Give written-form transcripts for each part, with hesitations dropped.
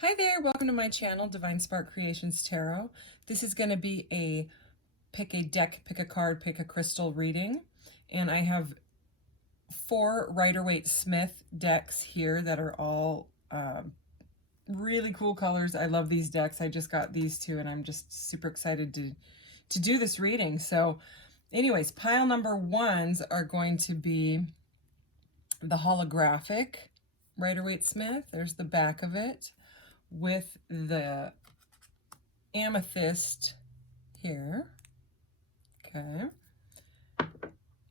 Hi there, welcome to my channel, Divine Spark Creations Tarot. This is going to be a pick a deck, pick a card, pick a crystal reading. And I have 4 Rider-Waite-Smith decks here that are all really cool colors. I love these decks. I just got these 2 and I'm just super excited to do this reading. So anyways, pile number 1s are going to be the Holographic Rider-Waite-Smith. There's the back of it, with the Amethyst here. Okay.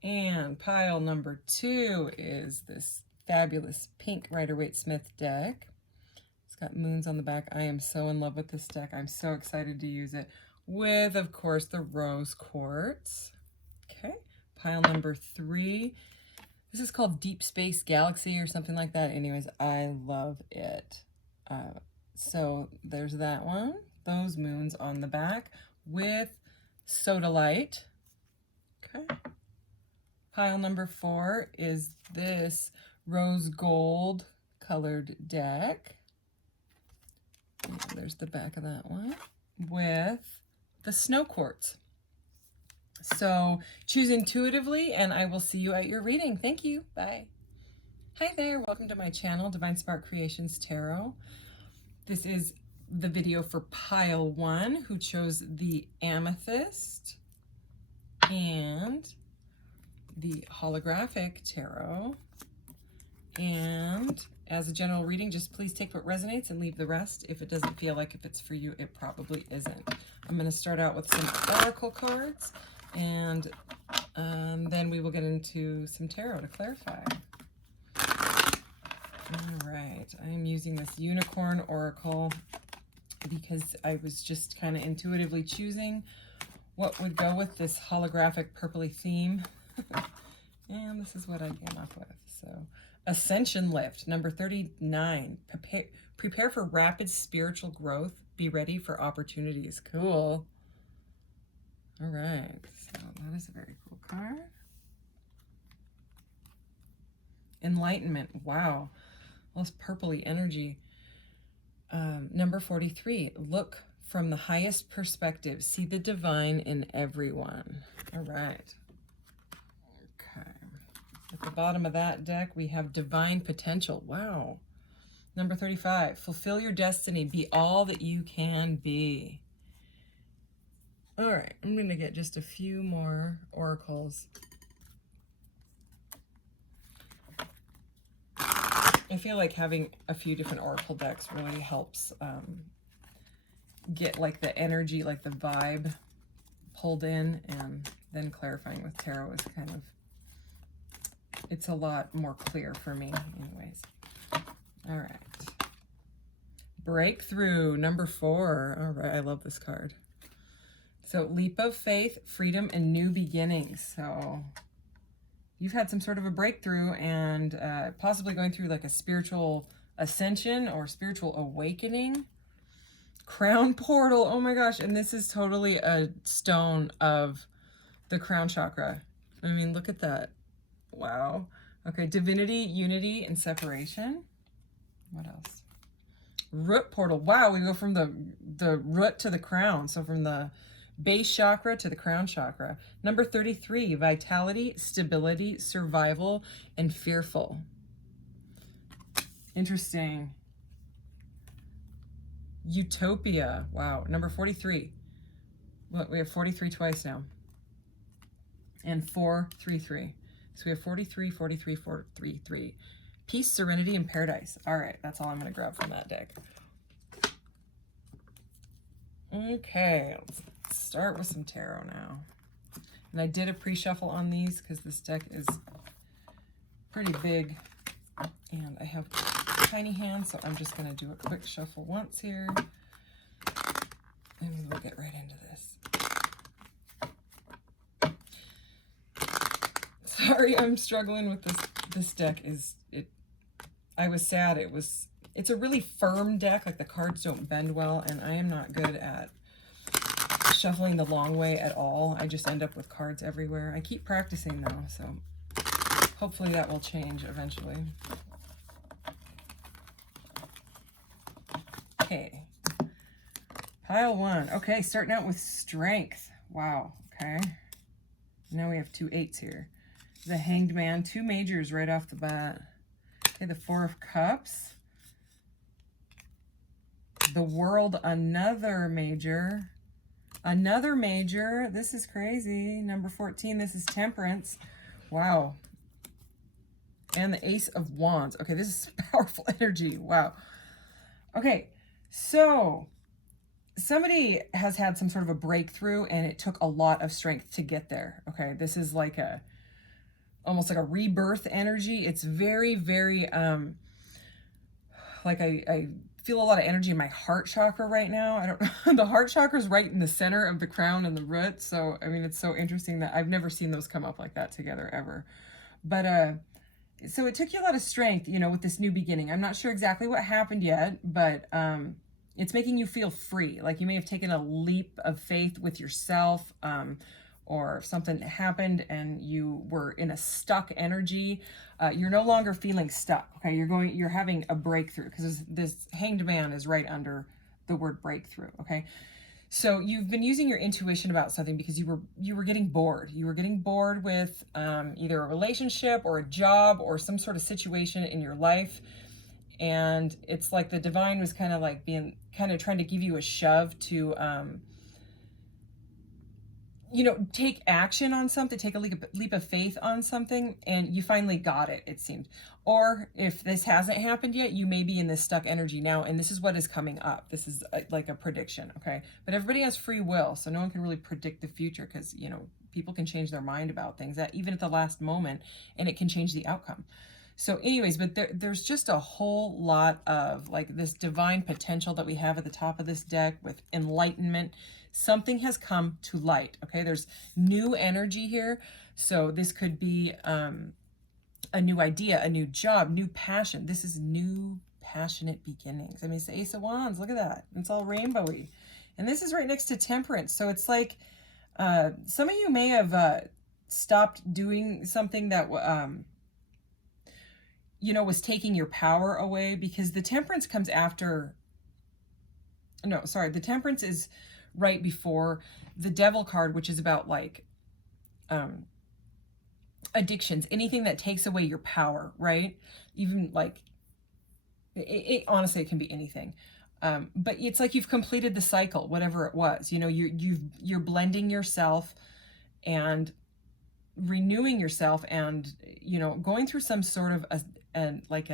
And pile number 2 is this fabulous pink Rider-Waite-Smith deck. It's got moons on the back. I am so in love with this deck. I'm so excited to use it with, of course, the rose quartz. Okay. Pile number 3. This is called Deep Space Galaxy or something like that. Anyways, I love it. So there's that one, those moons on the back with Sodalite. Okay. Pile number 4 is this rose gold colored deck. And there's the back of that one with the snow quartz. So choose intuitively and I will see you at your reading. Thank you. Bye. Hi there. Welcome to my channel, Divine Spark Creations Tarot. This is the video for pile 1, who chose the Amethyst and the Holographic Tarot. And as a general reading, just please take what resonates and leave the rest. If it doesn't feel like if it's for you, it probably isn't. I'm going to start out with some oracle cards, and then we will get into some tarot to clarify. All right, I am using this Unicorn Oracle because I was just kind of intuitively choosing what would go with this holographic purpley theme. And this is what I came up with. So, Ascension Lift, number 39. Prepare for rapid spiritual growth. Be ready for opportunities. Cool. All right, so that is a very cool card. Enlightenment, wow. All this purpley energy. Number 43, look from the highest perspective. See the divine in everyone. All right. Okay. At the bottom of that deck, we have divine potential. Wow. Number 35, fulfill your destiny. Be all that you can be. All right. I'm going to get just a few more oracles. I feel like having a few different oracle decks really helps get like the energy, like the vibe pulled in, and then clarifying with tarot is kind of, it's a lot more clear for me anyways. All right. Breakthrough, number 4. All right, I love this card. So leap of faith, freedom, and new beginnings. So you've had some sort of a breakthrough and possibly going through like a spiritual ascension or spiritual awakening. Crown portal, oh my gosh, and this is totally a stone of the crown chakra. I mean, look at that. Wow. Okay, divinity, unity, and separation. What else? Root portal. Wow, we go from the root to the crown. So from the base chakra to the crown chakra. Number 33, vitality, stability, survival, and fearful. Interesting. Utopia. Wow. Number 43. Well, we have 43 twice now. And 433. So we have 43, 43, 433. Peace, serenity, and paradise. All right. That's all I'm going to grab from that deck. Okay. Let's start with some tarot now. And I did a pre-shuffle on these because this deck is pretty big and I have tiny hands, so I'm just going to do a quick shuffle once here and we'll get right into this. Sorry, I'm struggling with this deck. I was sad. It's a really firm deck, like the cards don't bend well, and I am not good at shuffling the long way at all. I just end up with cards everywhere. I keep practicing though, so hopefully that will change eventually. Okay. Pile 1. Okay, starting out with strength. Wow. Okay. Now we have 2 8s here. The Hanged Man, 2 majors right off the bat. Okay, the 4 of Cups. The World, another major. Another major. This is crazy. Number 14, this is Temperance. Wow. And the Ace of Wands. Okay, this is powerful energy. Wow. Okay, so somebody has had some sort of a breakthrough and it took a lot of strength to get there. Okay, this is like almost like a rebirth energy. It's very, very, like I feel a lot of energy in my heart chakra right now. I don't know. The heart chakra is right in the center of the crown and the root. So, I mean, it's so interesting that I've never seen those come up like that together ever. But, so it took you a lot of strength, you know, with this new beginning. I'm not sure exactly what happened yet, but, it's making you feel free. Like you may have taken a leap of faith with yourself, or something happened and you were in a stuck energy. You're no longer feeling stuck. Okay, you're having a breakthrough, because this Hanged Man is right under the word breakthrough. Okay, so you've been using your intuition about something because you were getting bored. You were getting bored with either a relationship or a job or some sort of situation in your life. And it's like the divine was kind of like trying to give you a shove to, you know, take action on something, take a leap of faith on something, and you finally got it, it seemed. Or if this hasn't happened yet, you may be in this stuck energy now, and this is what is coming up. This is like a prediction, okay? But everybody has free will, so no one can really predict the future, because, you know, people can change their mind about things even at the last moment, and it can change the outcome. So anyways, but there's just a whole lot of like this divine potential that we have at the top of this deck with enlightenment. Something has come to light, okay? There's new energy here. So this could be a new idea, a new job, new passion. This is new passionate beginnings. I mean, it's the Ace of Wands. Look at that. It's all rainbowy. And this is right next to Temperance. So it's like some of you may have stopped doing something that you know, was taking your power away, because the Temperance comes after, no, sorry, the Temperance is right before the Devil card, which is about like addictions, anything that takes away your power, right? Even like, honestly, it can be anything. But it's like you've completed the cycle, whatever it was, you know, you're blending yourself and renewing yourself, and, you know, going through some sort of like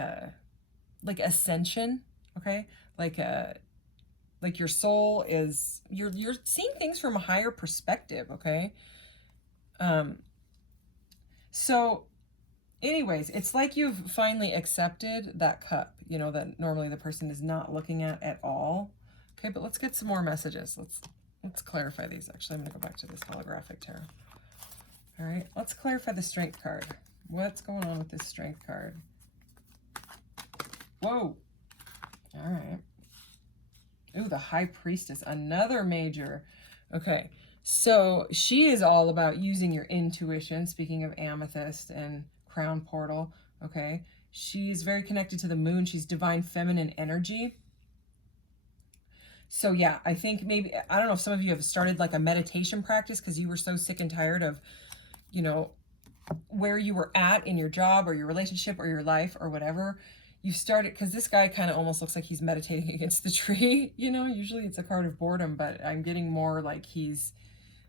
ascension, okay? Like your soul is, you're seeing things from a higher perspective, okay? So anyways, it's like you've finally accepted that cup, you know, that normally the person is not looking at all. Okay, but let's get some more messages. Let's clarify these. Actually, I'm going to go back to this holographic tarot. All right, let's clarify the Strength card. What's going on with this Strength card? Whoa. All right. Ooh, the High Priestess, another major. Okay, so she is all about using your intuition, speaking of Amethyst and Crown Portal, okay? She's very connected to the moon. She's divine feminine energy. So yeah, I think maybe, I don't know if some of you have started like a meditation practice because you were so sick and tired of, you know, where you were at in your job or your relationship or your life or whatever. You started, because this guy kind of almost looks like he's meditating against the tree, you know, usually it's a card of boredom, but I'm getting more like he's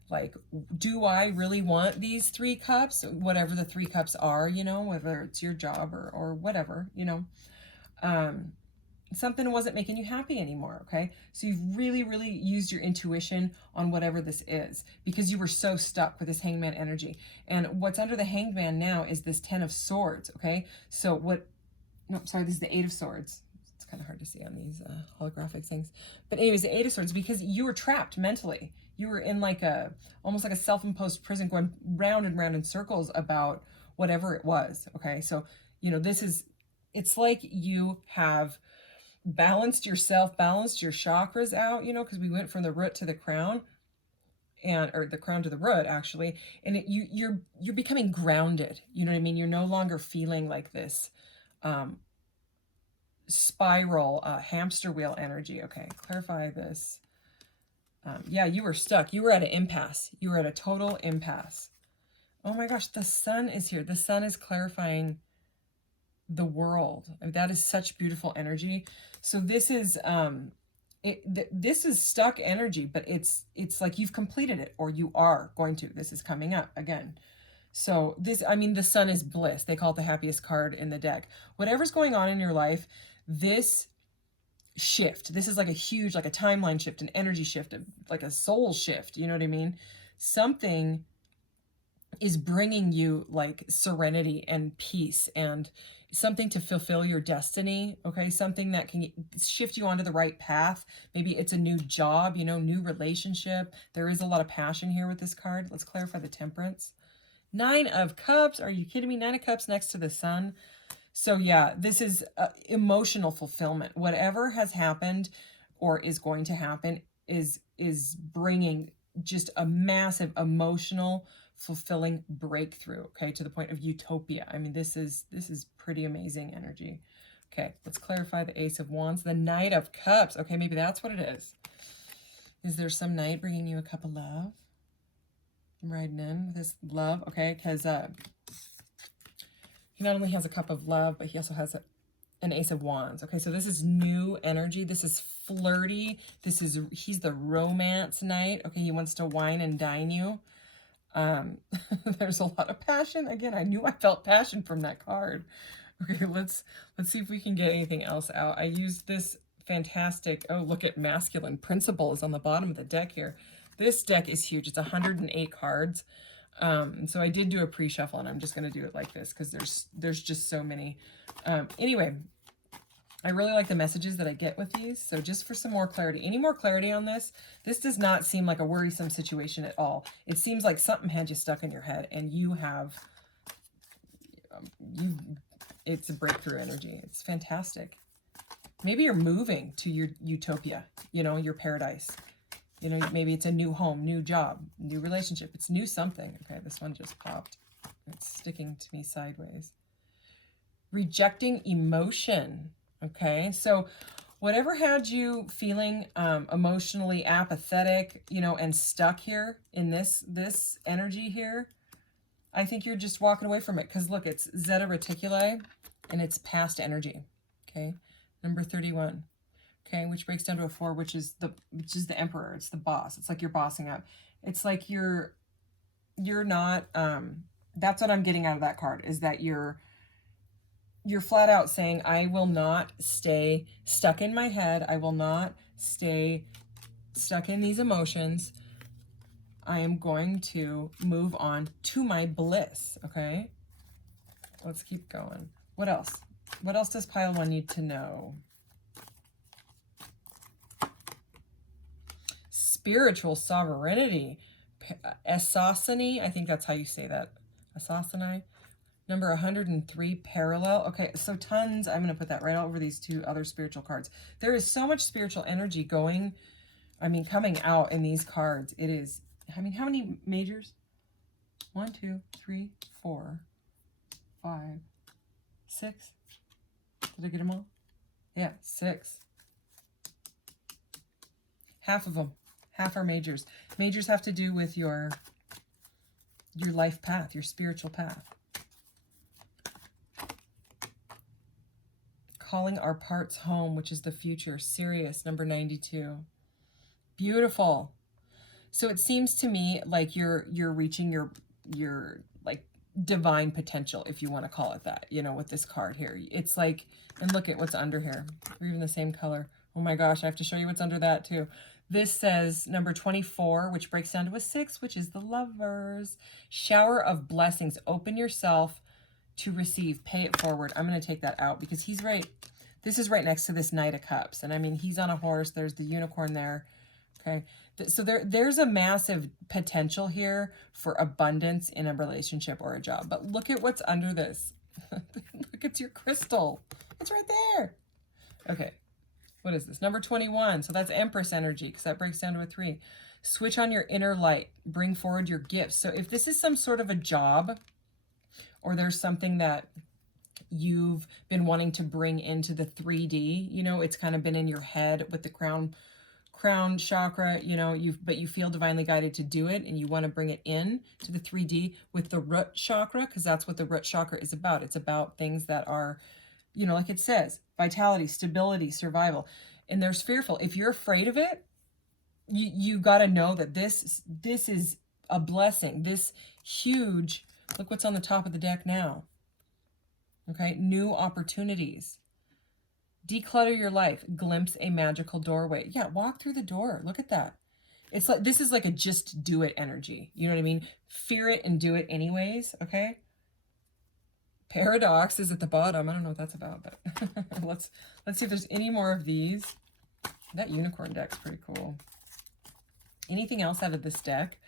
like, do I really want these 3 cups, whatever the 3 cups are, you know, whether it's your job or whatever, you know, something wasn't making you happy anymore, okay? So you've really, really used your intuition on whatever this is, because you were so stuck with this Hangman energy. And what's under the Hangman now is this 10 of Swords, okay? So no, sorry, this is the 8 of Swords. It's kind of hard to see on these holographic things. But anyways, the 8 of Swords, because you were trapped mentally. You were in like almost like a self-imposed prison, going round and round in circles about whatever it was, okay? So, you know, it's like you have balanced yourself, balanced your chakras out, you know, because we went from the root to the crown, or the crown to the root, actually, and you're becoming grounded, you know what I mean? You're no longer feeling like this spiral, hamster wheel energy. Okay, clarify this. Yeah, you were stuck. You were at an impasse. You were at a total impasse. Oh my gosh, the sun is here. The sun is clarifying the world. I mean, that is such beautiful energy. So this is this is stuck energy, but it's like you've completed it, or you are going to. This is coming up again. So this, I mean, the sun is bliss. They call it the happiest card in the deck. Whatever's going on in your life, this shift, this is like a huge, like a timeline shift, an energy shift, like a soul shift. You know what I mean? Something is bringing you like serenity and peace and something to fulfill your destiny. Okay, something that can shift you onto the right path. Maybe it's a new job, you know, new relationship. There is a lot of passion here with this card. Let's clarify the temperance. 9 of Cups. Are you kidding me? 9 of Cups next to the sun. So yeah, this is emotional fulfillment. Whatever has happened or is going to happen is bringing just a massive emotional fulfilling breakthrough, okay, to the point of utopia. I mean, this is pretty amazing energy. Okay, let's clarify the Ace of Wands, the Knight of Cups. Okay, maybe that's what it is. Is there some knight bringing you a cup of love? I'm riding in with this love, okay, because he not only has a cup of love, but he also has an Ace of Wands. Okay, so this is new energy. This is flirty. He's the romance knight. Okay, he wants to wine and dine you. There's a lot of passion. Again, I knew I felt passion from that card. Okay, let's see if we can get anything else out. I used this fantastic, oh, look at masculine principles on the bottom of the deck here. This deck is huge. It's 108 cards. So I did do a pre-shuffle, and I'm just going to do it like this because there's just so many. Anyway, I really like the messages that I get with these. So just for some more clarity, any more clarity on this? This does not seem like a worrisome situation at all. It seems like something had you stuck in your head, and you have, it's a breakthrough energy. It's fantastic. Maybe you're moving to your utopia, you know, your paradise. You know, maybe it's a new home, new job, new relationship. It's new something. Okay, this one just popped. It's sticking to me sideways. Rejecting emotion. Okay, so whatever had you feeling emotionally apathetic, you know, and stuck here in this energy here, I think you're just walking away from it. Because look, it's Zeta Reticuli, and it's past energy. Okay, number 31. Okay, which breaks down to a 4, which is the Emperor. It's the boss. It's like you're bossing up. It's like you're not. That's what I'm getting out of that card, is that you're flat out saying, I will not stay stuck in my head. I will not stay stuck in these emotions. I am going to move on to my bliss. Okay, let's keep going. What else? What else does pile 1 need to know? Spiritual sovereignty. Asasini, I think that's how you say that. Asasini. Number 103, parallel. Okay, so tons. I'm going to put that right over these 2 other spiritual cards. There is so much spiritual energy going, I mean, coming out in these cards. It is, I mean, how many majors? 1, 2, 3, 4, 5, 6. Did I get them all? Yeah, 6. Half of them. Half are majors. Majors have to do with your life path, your spiritual path. Calling our parts home, which is the future. Sirius, number 92. Beautiful. So it seems to me like you're reaching your like divine potential, if you want to call it that, you know, with this card here. It's like, and look at what's under here. We're even the same color. Oh my gosh, I have to show you what's under that too. This says number 24, which breaks down to a 6, which is the Lovers. Shower of blessings. Open yourself to receive. Pay it forward. I'm going to take that out because he's right. This is right next to this Knight of Cups. And I mean, he's on a horse. There's the unicorn there. Okay. So there's a massive potential here for abundance in a relationship or a job. But look at what's under this. Look, it's your crystal. It's right there. Okay. What is this? Number 21. So that's Empress energy because that breaks down to a 3. Switch on your inner light. Bring forward your gifts. So if this is some sort of a job, or there's something that you've been wanting to bring into the 3D. You know, it's kind of been in your head with the crown chakra, you know, but you feel divinely guided to do it, and you want to bring it in to the 3D with the root chakra, because that's what the root chakra is about. It's about things that are, you know, like it says, vitality, stability, survival. And there's fearful. If you're afraid of it, you got to know that this is a blessing. This huge, look what's on the top of the deck now. Okay, new opportunities. Declutter your life. Glimpse a magical doorway. Yeah, walk through the door. Look at that. It's like, this is like a just do it energy. You know what I mean? Fear it and do it anyways, okay? Paradox is at the bottom. I don't know what that's about, but let's see if there's any more of these. That unicorn deck's pretty cool. Anything else out of this deck?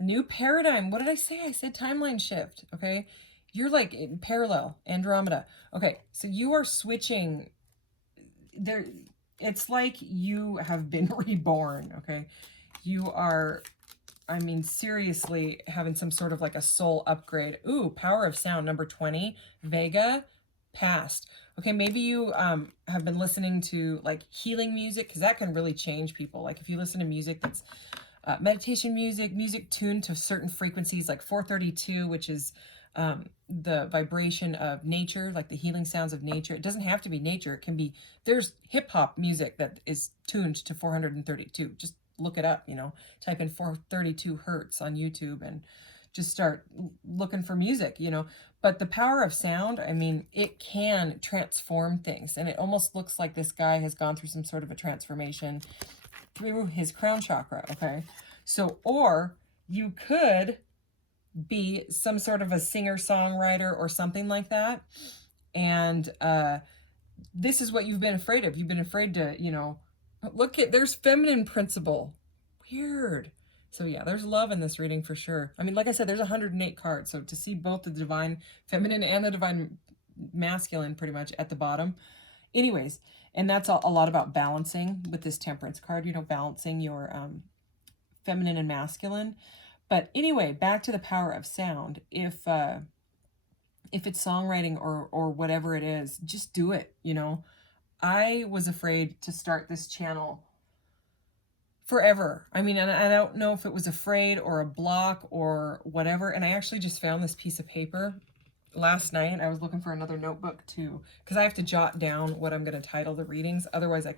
New paradigm. What did I say? I said timeline shift, okay? You're like in parallel, Andromeda. Okay, so you are switching. There, it's like you have been reborn, okay? You are, I mean, seriously having some sort of like a soul upgrade. Ooh, power of sound, number 20, Vega, past. Okay, maybe you have been listening to like healing music, because that can really change people. Like if you listen to music that's meditation music tuned to certain frequencies, like 432, which is the vibration of nature, like the healing sounds of nature. It doesn't have to be nature. It can be, there's hip hop music that is tuned to 432. Just look it up, you know, type in 432 hertz on YouTube and just start looking for music, you know. But the power of sound, I mean, it can transform things. And it almost looks like this guy has gone through some sort of a transformation through his crown chakra, okay? So, or you could be some sort of a singer-songwriter or something like that. And this is what you've been afraid of. You've been afraid to, you know, look at, there's feminine principle. Weird. So yeah, there's love in this reading for sure. I mean, like I said, there's 108 cards. So to see both the divine feminine and the divine masculine pretty much at the bottom. Anyways, and that's a lot about balancing with this temperance card, you know, balancing your feminine and masculine. But anyway, back to the power of sound. If it's songwriting or whatever it is, just do it, you know. I was afraid to start this channel forever. I mean, and I don't know if it was afraid or a block or whatever. And I actually just found this piece of paper last night. I was looking for another notebook too, because I have to jot down what I'm going to title the readings. Otherwise, I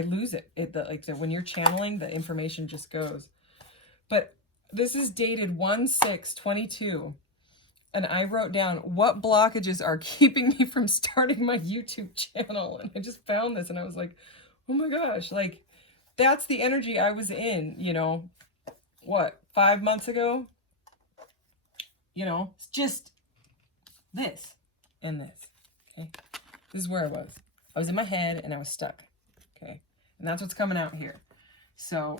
lose it. When you're channeling, the information just goes. But this is dated 1/6/22. And I wrote down what blockages are keeping me from starting my YouTube channel. And I just found this and I was like, oh my gosh, like that's the energy I was in, you know, what, 5 months ago? You know, it's just this and this, okay? This is where I was. I was in my head and I was stuck, okay? And that's what's coming out here. So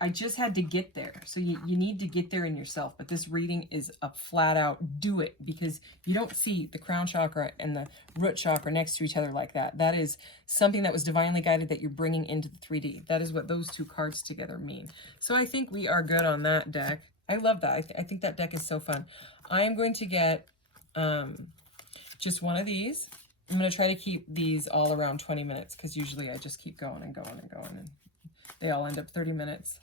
I just had to get there. So you need to get there in yourself. But this reading is a flat out do it, because you don't see the crown chakra and the root chakra next to each other like that. That is something that was divinely guided that you're bringing into the 3D. That is what those two cards together mean. So I think we are good on that deck. I love that. I think that deck is so fun. I am going to get just one of these. I'm going to try to keep these all around 20 minutes because usually I just keep going and going and going and they all end up 30 minutes.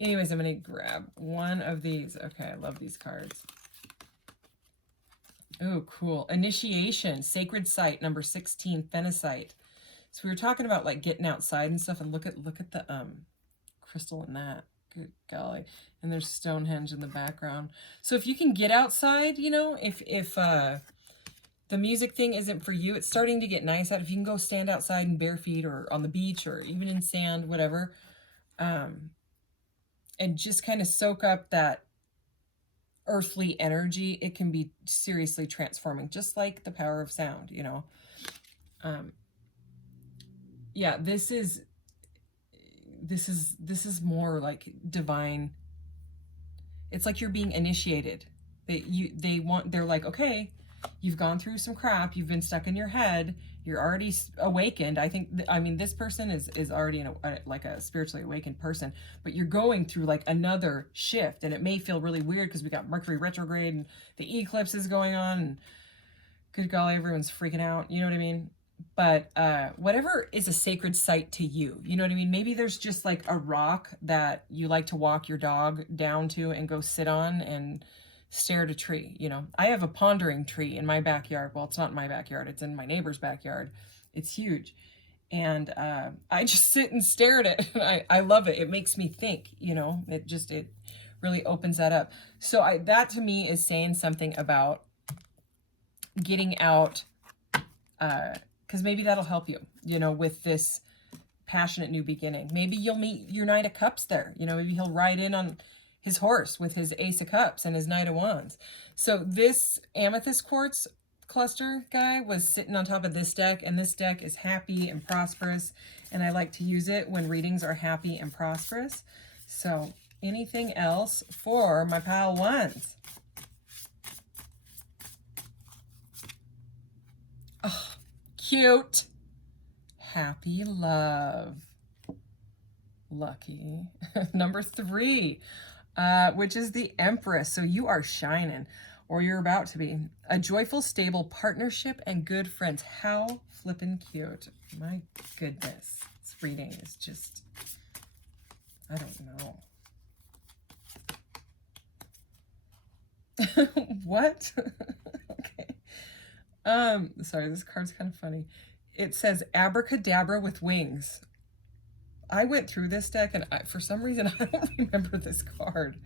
Anyways, I'm going to grab one of these. Okay, I love these cards. Oh, cool. Initiation, Sacred Site, number 16, Phenacite. So we were talking about like getting outside and stuff, and look at the crystal in that. Good golly. And there's Stonehenge in the background. So if you can get outside, you know, if the music thing isn't for you, it's starting to get nice out. If you can go stand outside in bare feet or on the beach or even in sand, whatever, and just kind of soak up that earthly energy, it can be seriously transforming, just like the power of sound, you know. Yeah, this is more like divine. It's like you're being initiated. They're like, okay, you've gone through some crap, you've been stuck in your head, you're already awakened. I mean, this person is already like a spiritually awakened person, but you're going through like another shift, and it may feel really weird because we got Mercury retrograde and the eclipse is going on, and good golly, everyone's freaking out. You know what I mean? But whatever is a sacred site to you, you know what I mean? Maybe there's just like a rock that you like to walk your dog down to and go sit on and stare at a tree. You know, I have a pondering tree in my backyard. Well, it's not in my backyard, it's in my neighbor's backyard. It's huge. And I just sit and stare at it. I love it. It makes me think, you know, it really opens that up. So that to me is saying something about getting out, because maybe that'll help you, you know, with this passionate new beginning. Maybe you'll meet your Knight of Cups there. You know, maybe he'll ride in on his horse with his Ace of Cups and his Knight of Wands. So this Amethyst Quartz cluster guy was sitting on top of this deck, and this deck is happy and prosperous, and I like to use it when readings are happy and prosperous. So anything else for my pile ones? Oh, cute. Happy love. Lucky. Number 3, which is the Empress. So you are shining, or you're about to be. A joyful, stable partnership and good friends. How flippin' cute. My goodness. This reading is just, I don't know. What? Okay. Sorry, this card's kind of funny. It says abracadabra with wings. I went through this deck, and for some reason I don't remember this card.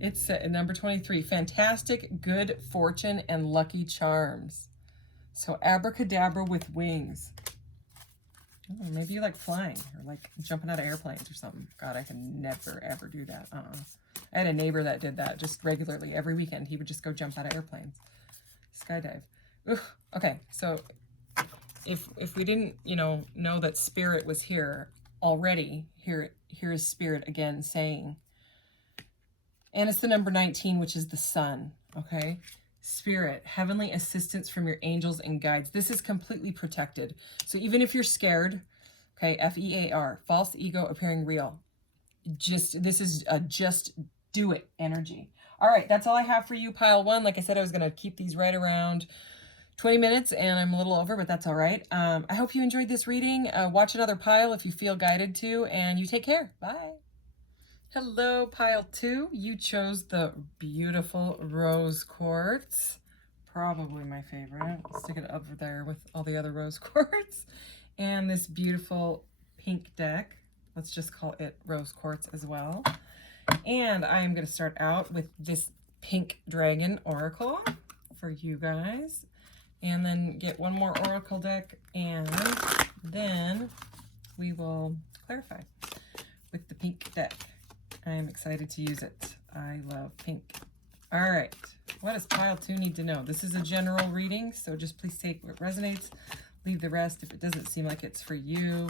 It's number 23, fantastic, good fortune, and lucky charms. So abracadabra with wings. Oh, maybe you like flying or like jumping out of airplanes or something. God, I can never ever do that. I had a neighbor that did that just regularly. Every weekend he would just go jump out of airplanes, skydive. Ugh. Okay, so if we didn't, you know that Spirit was here already, here is Spirit again saying, and it's the number 19, which is the Sun. Okay, Spirit, heavenly assistance from your angels and guides. This is completely protected. So even if you're scared, okay, FEAR, false ego appearing real. This is a just do it energy. All right, that's all I have for you, pile 1. Like I said, I was going to keep these right around 20 minutes, and I'm a little over, but that's all right. I hope you enjoyed this reading. Watch another pile if you feel guided to, and you take care. Bye. Hello, pile 2. You chose the beautiful rose quartz. Probably my favorite. Stick it over there with all the other rose quartz. And this beautiful pink deck. Let's just call it rose quartz as well. And I'm going to start out with this pink dragon oracle for you guys. And then get one more oracle deck, and then we will clarify with the pink deck. I am excited to use it. I love pink. All right, what does pile 2 need to know? This is a general reading, so just please take what resonates, leave the rest. If it doesn't seem like it's for you,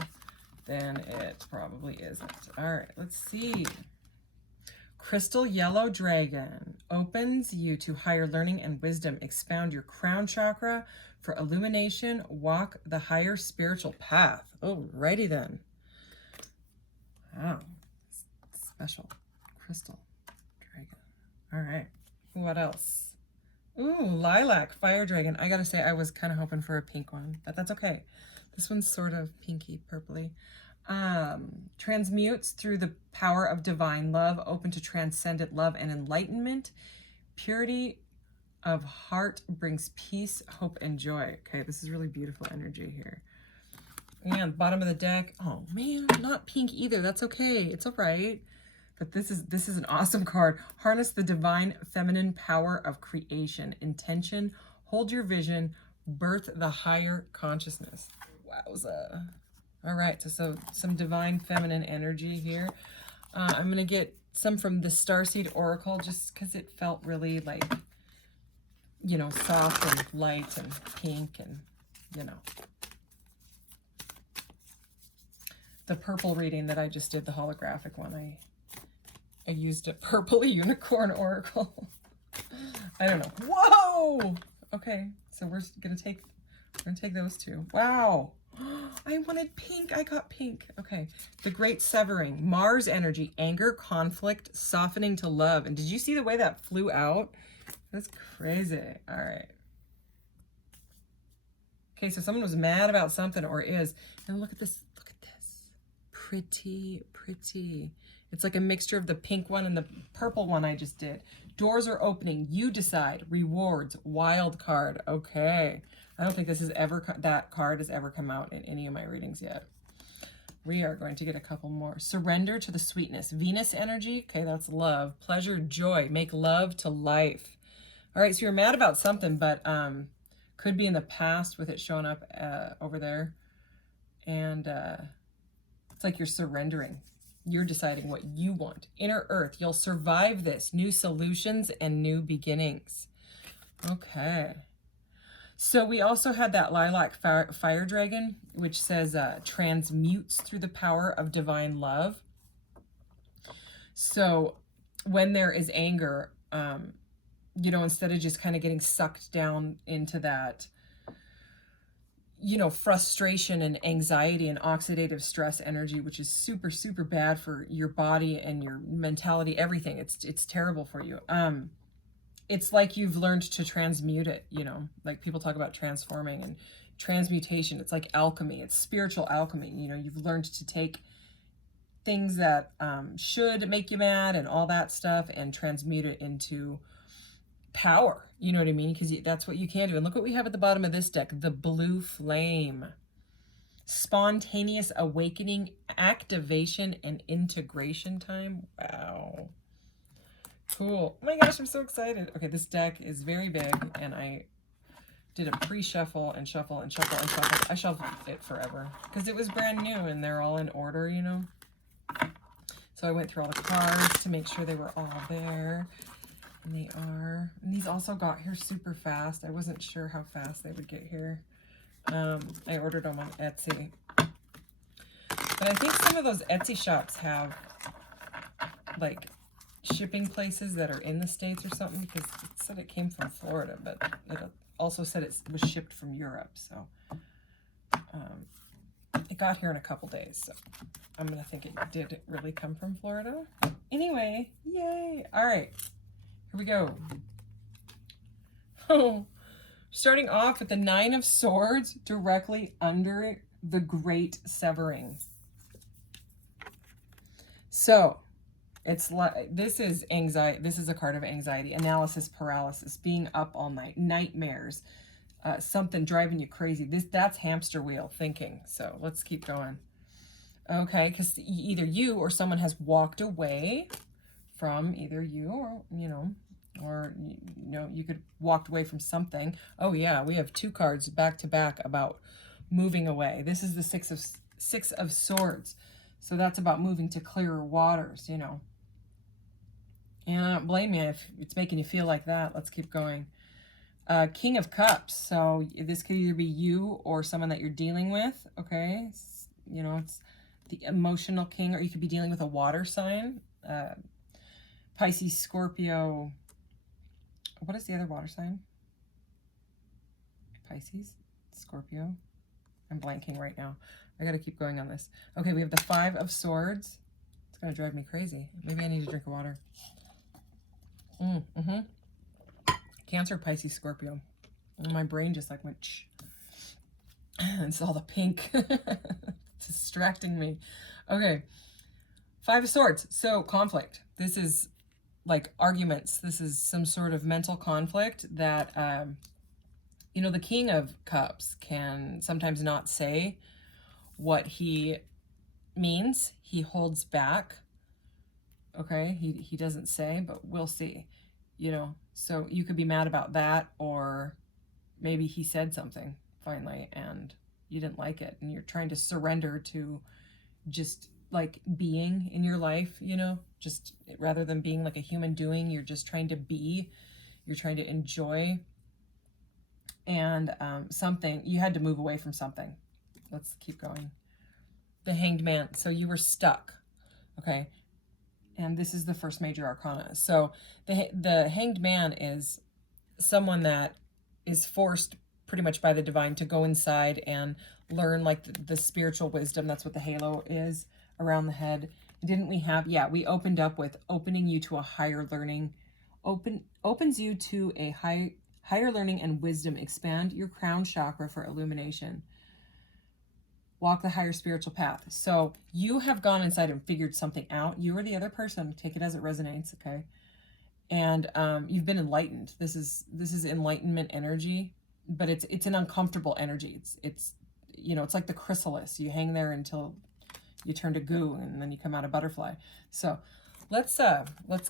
then it probably isn't. All right, let's see. Crystal Yellow Dragon opens you to higher learning and wisdom. Expound your crown chakra for illumination. Walk the higher spiritual path. Alrighty then. Wow. Special. Crystal Dragon. All right. What else? Ooh, Lilac Fire Dragon. I gotta say, I was kind of hoping for a pink one, but that's okay. This one's sort of pinky, purpley. Transmutes through the power of divine love, open to transcendent love and enlightenment. Purity of heart brings peace, hope, and joy. Okay, this is really beautiful energy here. And bottom of the deck, oh man, not pink either. That's okay. It's all right. But this is an awesome card. Harness the divine feminine power of creation, intention, hold your vision, birth the higher consciousness. Wowza. All right, so some divine feminine energy here. I'm going to get some from the Starseed Oracle just because it felt really like, soft and light and pink and, The purple reading that I just did, the holographic one, I used a purple unicorn oracle. I don't know. Whoa! Okay, so we're gonna take those two. Wow. I wanted pink. I got pink. Okay. The Great Severing. Mars energy. Anger, conflict, softening to love. And did you see the way that flew out? That's crazy. All right. Okay, so someone was mad about something or is. And look at this. Look at this. Pretty, pretty. It's like a mixture of the pink one and the purple one I just did. Doors are opening. You decide. Rewards. Wild card. Okay. I don't think this has ever, that card has ever come out in any of my readings yet. We are going to get a couple more. Surrender to the sweetness. Venus energy. Okay, that's love. Pleasure, joy. Make love to life. All right, so you're mad about something, but could be in the past with it showing up over there. And it's like you're surrendering. You're deciding what you want. Inner Earth. You'll survive this. New solutions and new beginnings. Okay. So we also had that lilac fire dragon, which says transmutes through the power of divine love. So when there is anger, you know, instead of just kind of getting sucked down into that, you know, frustration and anxiety and oxidative stress energy, which is super, super bad for your body and your mentality, everything. It's terrible for you. It's like you've learned to transmute it, you know, like people talk about transforming and transmutation. It's like alchemy. It's spiritual alchemy. You know, you've learned to take things that should make you mad and all that stuff and transmute it into power. You know what I mean? Because that's what you can do. And look what we have at the bottom of this deck. The blue flame. Spontaneous awakening, activation, and integration time. Wow. Cool. Oh my gosh, I'm so excited. Okay, this deck is very big, and I did a pre-shuffle and shuffle and shuffle and shuffle. I shuffled it forever because it was brand new and they're all in order, you know. So I went through all the cards to make sure they were all there, and they are. And these also got here super fast. I wasn't sure how fast they would get here. I ordered them on Etsy. But I think some of those Etsy shops have, like, shipping places that are in the States or something, because it said it came from Florida, but it also said it was shipped from Europe. So it got here in a couple days. So I'm going to think it did really come from Florida. Anyway, yay. All right, here we go. Oh, starting off with the Nine of Swords directly under the Great Severing. So it's like, this is anxiety. This is a card of anxiety, analysis paralysis, being up all night, nightmares, something driving you crazy. That's hamster wheel thinking. So let's keep going. Okay, because either you or someone has walked away from either you or, you know, you could walked away from something. Oh yeah, we have two cards back to back about moving away. This is the Six of Swords. So that's about moving to clearer waters, you know. And I don't blame you if it's making you feel like that. Let's keep going. King of Cups. So this could either be you or someone that you're dealing with, okay? You know, it's the emotional king, or you could be dealing with a water sign. Pisces, Scorpio. What is the other water sign? Pisces, Scorpio. I'm blanking right now. I got to keep going on this. Okay, we have the Five of Swords. It's going to drive me crazy. Maybe I need to drink of water. Cancer, Pisces, Scorpio. And my brain just like went shh. It's all the pink. It's distracting me. Okay. Five of Swords. So conflict. This is like arguments. This is some sort of mental conflict that, you know, the King of Cups can sometimes not say what he means. He holds back. Okay. He doesn't say, but we'll see. You know, so you could be mad about that, or maybe he said something finally and you didn't like it and you're trying to surrender to just like being in your life, you know, just rather than being like a human doing, you're just trying to be, you're trying to enjoy. And something, you had to move away from something. Let's keep going. The Hanged Man. So you were stuck. Okay. And this is the first major arcana. So the Hanged Man is someone that is forced pretty much by the divine to go inside and learn like the spiritual wisdom. That's what the halo is around the head. Didn't we have, yeah, we opened up with opening you to a higher learning, opens you to a higher learning and wisdom. Expand your crown chakra for illumination. Walk the higher spiritual path. So you have gone inside and figured something out. You or the other person, take it as it resonates, okay? And you've been enlightened. This is enlightenment energy, but it's an uncomfortable energy. It's you know, it's like the chrysalis. You hang there until you turn to goo, and then you come out a butterfly. So let's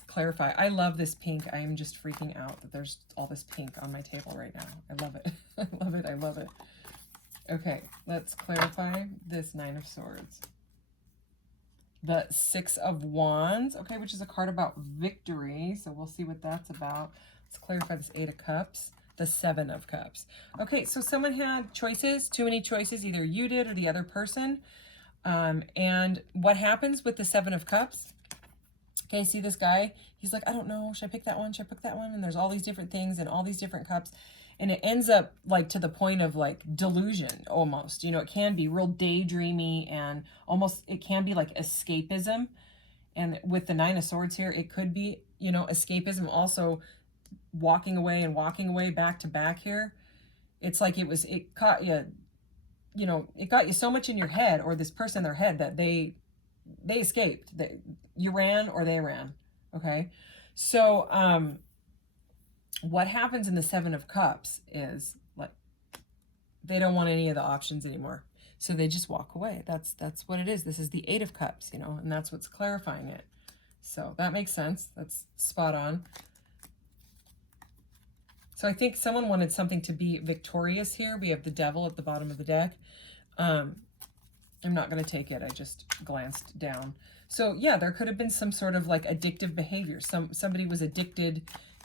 clarify. I love this pink. I am just freaking out that there's all this pink on my table right now. I love it. I love it. I love it. Okay, let's clarify this Nine of Swords. The Six of Wands, okay, which is a card about victory. So we'll see what that's about. Let's clarify this Eight of Cups, the Seven of Cups. Okay, so someone had choices, too many choices. Either you did or the other person. And what happens with the Seven of Cups? Okay, see this guy? He's like, I don't know. Should I pick that one? Should I pick that one? And there's all these different things and all these different cups. And it ends up like to the point of like delusion almost. You know, it can be real daydreamy and almost, it can be like escapism. And with the Nine of Swords here, it could be, you know, escapism, also walking away back to back here. It's like it caught you, you know, it got you so much in your head, or this person in their head, that they escaped. You ran or they ran. Okay. So, what happens in the Seven of Cups is like, they don't want any of the options anymore. So they just walk away. That's what it is. This is the Eight of Cups, you know, and that's what's clarifying it. So that makes sense. That's spot on. So I think someone wanted something to be victorious here. We have the Devil at the bottom of the deck. I'm not going to take it. I just glanced down. So yeah, there could have been some sort of like addictive behavior. Somebody was addicted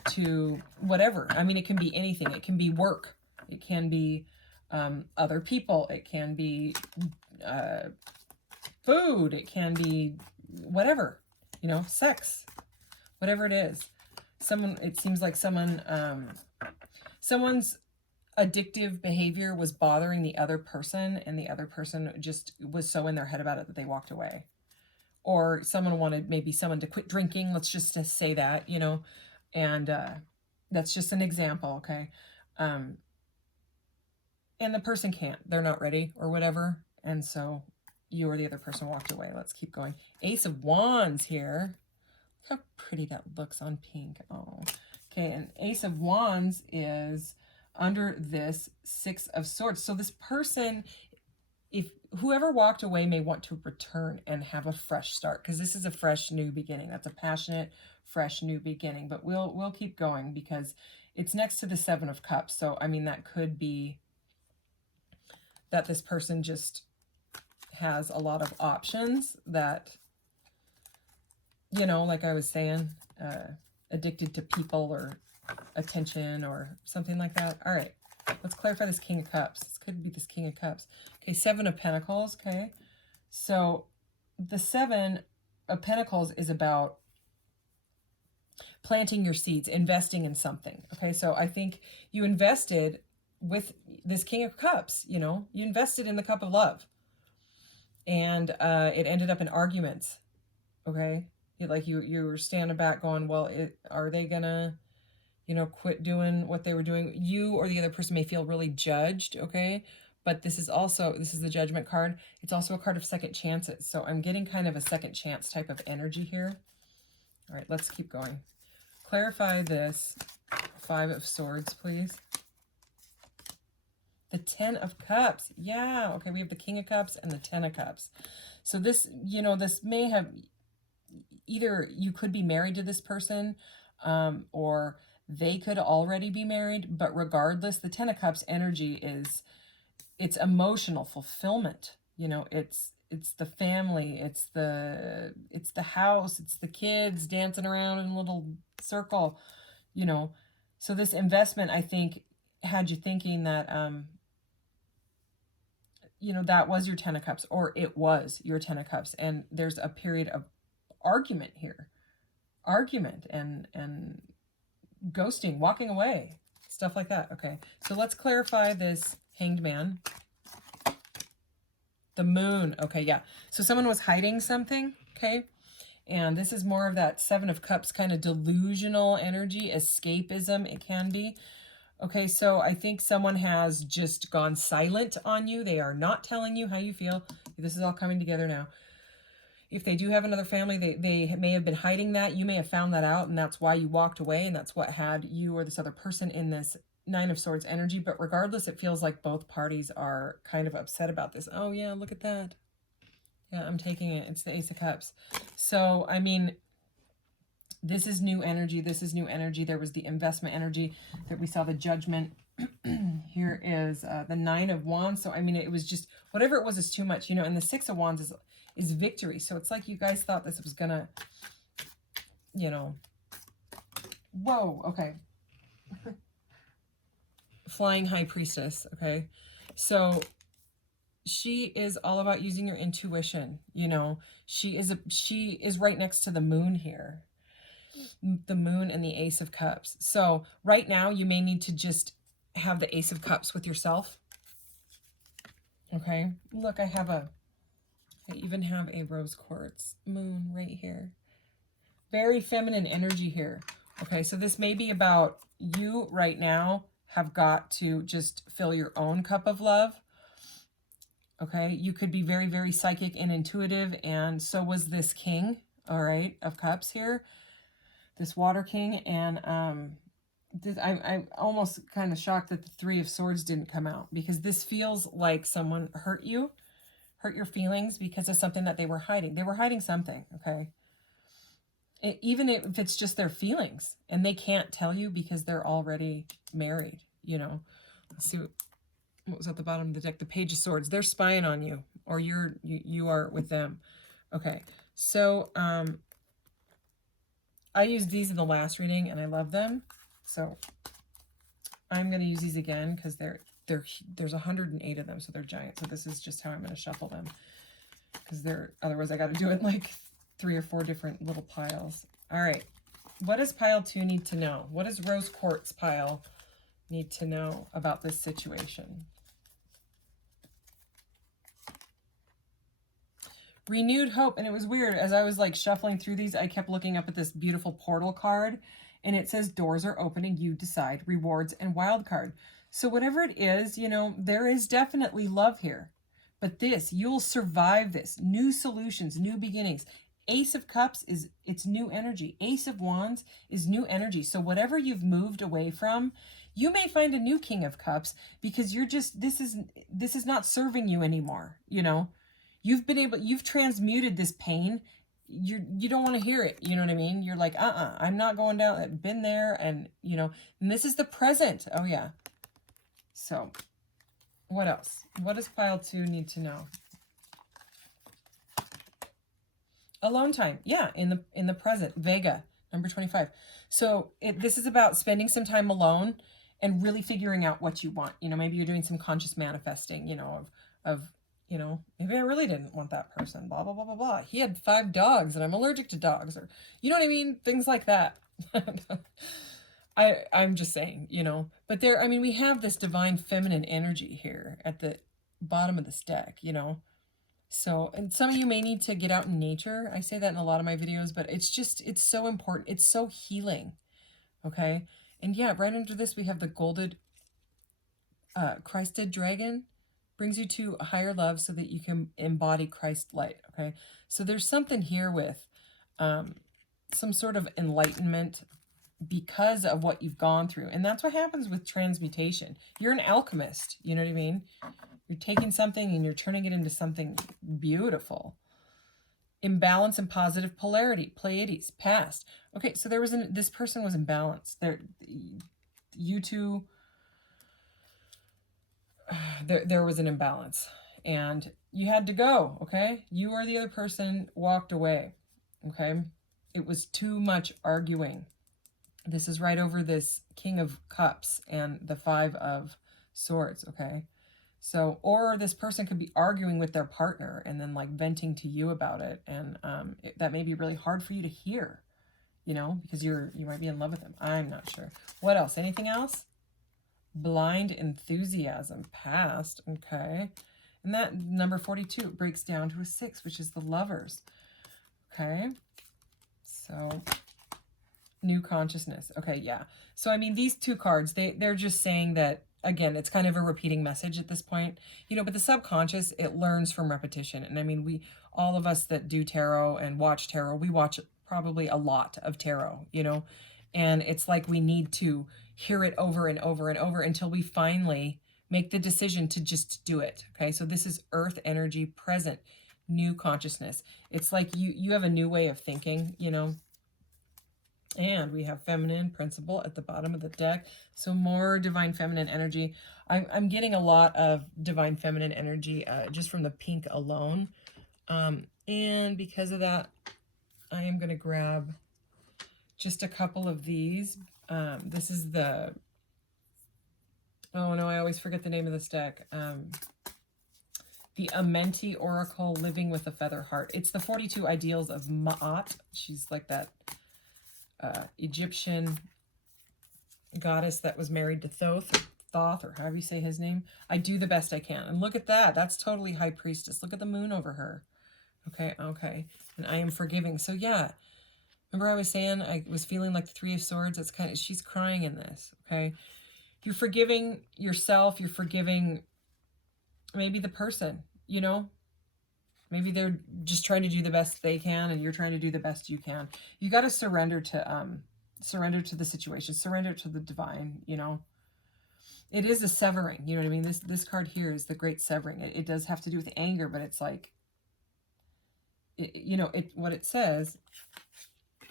to whatever. I mean, it can be anything. It can be work. It can be other people. It can be food. It can be whatever, you know, sex, whatever it is. It seems like someone's addictive behavior was bothering the other person, and the other person just was so in their head about it that they walked away. Or someone wanted maybe someone to quit drinking. Let's just say that, you know, and that's just an example, okay? And the person can't. They're not ready or whatever. And so you or the other person walked away. Let's keep going. Ace of Wands here. Look how pretty that looks on pink. Oh, okay. And Ace of Wands is under this Six of Swords. So this person, if whoever walked away, may want to return and have a fresh start, because this is a fresh new beginning. That's a passionate, fresh new beginning. But we'll keep going because it's next to the Seven of Cups. So I mean, that could be that this person just has a lot of options that, you know, like I was saying, addicted to people or attention or something like that. All right, let's clarify this King of Cups. This could be this King of Cups. Okay, Seven of Pentacles. Okay, so the Seven of Pentacles is about planting your seeds, investing in something. Okay, so I think you invested with this King of Cups. You know, you invested in the cup of love, and it ended up in arguments. Okay, like you were standing back going, well, are they gonna, you know, quit doing what they were doing? You or the other person may feel really judged, okay? But this is the Judgment card. It's also a card of second chances. So I'm getting kind of a second chance type of energy here. All right, let's keep going. Clarify this Five of Swords, please. The Ten of Cups. Yeah, okay, we have the King of Cups and the Ten of Cups. So this, you know, this may have, either you could be married to this person, or they could already be married, but regardless, the Ten of Cups energy is, it's emotional fulfillment. You know, it's the family, it's the house, it's the kids dancing around in a little circle, you know. So this investment, I think, had you thinking that, you know, that was your Ten of Cups, or it was your Ten of Cups, and there's a period of argument here. Argument and ghosting, walking away. Stuff like that. Okay, so let's clarify this Hanged Man. The Moon. Okay, yeah. So someone was hiding something, okay? And this is more of that Seven of Cups kind of delusional energy, escapism it can be. Okay, so I think someone has just gone silent on you. They are not telling you how you feel. This is all coming together now. If they do have another family, they may have been hiding that. You may have found that out, and that's why you walked away, and that's what had you or this other person in this Nine of Swords energy. But regardless, it feels like both parties are kind of upset about this. Oh, yeah, look at that. Yeah, I'm taking it. It's the Ace of Cups. So, I mean, this is new energy. This is new energy. There was the investment energy that we saw, the Judgment. Here is the Nine of Wands. So, I mean, it was just, whatever it was is too much, you know, and the Six of Wands is victory. So it's like you guys thought this was gonna, you know, whoa, okay. Flying High Priestess, okay? So she is all about using your intuition, you know. She is right next to the Moon here. The Moon and the Ace of Cups. So right now you may need to just have the Ace of Cups with yourself. Okay? Look, I even have a rose quartz moon right here. Very feminine energy here. Okay, so this may be about you right now have got to just fill your own cup of love. Okay, you could be very, very psychic and intuitive, and so was this King, all right, of Cups here. This Water King, and I'm almost kind of shocked that the Three of Swords didn't come out, because this feels like someone hurt you. Hurt your feelings because of something that they were hiding. They were hiding something, okay? Even if it's just their feelings, and they can't tell you because they're already married, you know? Let's see what was at the bottom of the deck. The Page of Swords. They're spying on you, or you are with them. Okay, so I used these in the last reading, and I love them. So I'm going to use these again because there's 108 of them, so they're giant. So this is just how I'm going to shuffle them, because otherwise I got to do it in like 3 or 4 different little piles. All right, what does pile 2 need to know? What does Rose Quartz pile need to know about this situation? Renewed hope. And it was weird, as I was like shuffling through these, I kept looking up at this beautiful portal card, and it says doors are opening, you decide, rewards, and wild card. So whatever it is, you know, there is definitely love here. But this, you'll survive this. New solutions, new beginnings. Ace of Cups it's new energy. Ace of Wands is new energy. So whatever you've moved away from, you may find a new King of Cups, because you're just, this is not serving you anymore, you know. You've transmuted this pain. You don't want to hear it, you know what I mean? You're like, I'm not going down. I've been there, and you know, and this is the present. Oh yeah. So, what else? What does pile 2 need to know? Alone time. Yeah, in the present. Vega, number 25. So, this is about spending some time alone and really figuring out what you want. You know, maybe you're doing some conscious manifesting, you know, of you know, maybe I really didn't want that person, blah, blah, blah, blah, blah. He had 5 dogs and I'm allergic to dogs, or, you know what I mean? Things like that. I'm just saying, you know, but there, I mean, we have this divine feminine energy here at the bottom of this deck, you know. So, and some of you may need to get out in nature. I say that in a lot of my videos, but it's so important. It's so healing. Okay. And yeah, right under this, we have the golded, Christed dragon. Brings you to a higher love so that you can embody Christ light. Okay. So there's something here with some sort of enlightenment because of what you've gone through. And that's what happens with transmutation. You're an alchemist. You know what I mean? You're taking something and you're turning it into something beautiful. Imbalance and positive polarity. Pleiades. Past. Okay, so this person was imbalanced. You two, there was an imbalance. And you had to go, okay? You or the other person walked away, okay? It was too much arguing. This is right over this King of Cups and the 5 of Swords, okay? So, or this person could be arguing with their partner and then like venting to you about it. And that may be really hard for you to hear, you know, because you might be in love with them. I'm not sure. What else? Anything else? Blind enthusiasm, past, okay. And that number 42 breaks down to a 6, which is the Lovers. Okay, so new consciousness. Okay, yeah. So, I mean, these two cards, they're just saying that, again, it's kind of a repeating message at this point. You know, but the subconscious, it learns from repetition. And I mean, all of us that do tarot and watch tarot, we watch probably a lot of tarot, you know, and it's like we need to hear it over and over and over until we finally make the decision to just do it. Okay, so this is earth energy present, new consciousness. It's like you have a new way of thinking, you know. And we have feminine principle at the bottom of the deck. So more divine feminine energy. I'm getting a lot of divine feminine energy just from the pink alone. And because of that, I am going to grab just a couple of these. This is the... Oh no, I always forget the name of this deck. The Amenti Oracle, Living with a Feather Heart. It's the 42 Ideals of Ma'at. She's like that Egyptian goddess that was married to Thoth, or however you say his name. I do the best I can. And look at that. That's totally High Priestess. Look at the moon over her. Okay, okay. And I am forgiving. So yeah, remember I was saying I was feeling like the Three of Swords? It's kind of, she's crying in this, okay? You're forgiving yourself. You're forgiving maybe the person, you know? Maybe they're just trying to do the best they can, and you're trying to do the best you can. You got to surrender to the situation, surrender to the divine, you know. It is a severing, you know what I mean? This card here is the great severing. It does have to do with anger, but it's like, you know, what it says,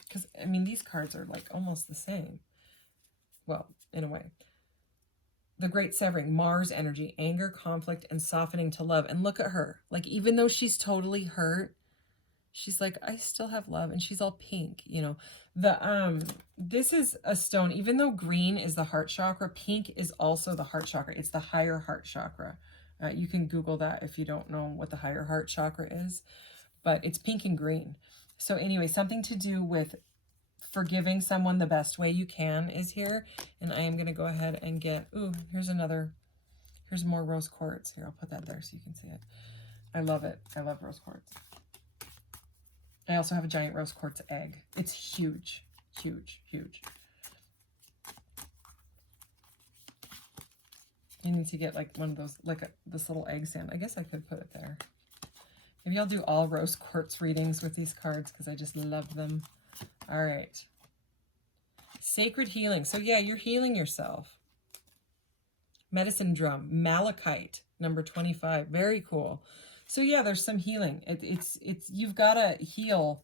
because, I mean, these cards are like almost the same. Well, in a way. The great severing, Mars energy, anger, conflict, and softening to love. And look at her. Like, even though she's totally hurt, she's like, I still have love. And she's all pink, you know. This is a stone. Even though green is the heart chakra, pink is also the heart chakra. It's the higher heart chakra. You can Google that if you don't know what the higher heart chakra is. But it's pink and green. So anyway, something to do with forgiving someone the best way you can is here. And I am going to go ahead and get, ooh, here's more rose quartz. Here, I'll put that there so you can see it. I love it. I love rose quartz. I also have a giant rose quartz egg. It's huge, huge, huge. You need to get like one of those, like this little egg sand. I guess I could put it there. Maybe I'll do all rose quartz readings with these cards because I just love them. All right. Sacred healing. So yeah, you're healing yourself. Medicine drum. Malachite, number 25. Very cool. So yeah, there's some healing. It's you've got to heal.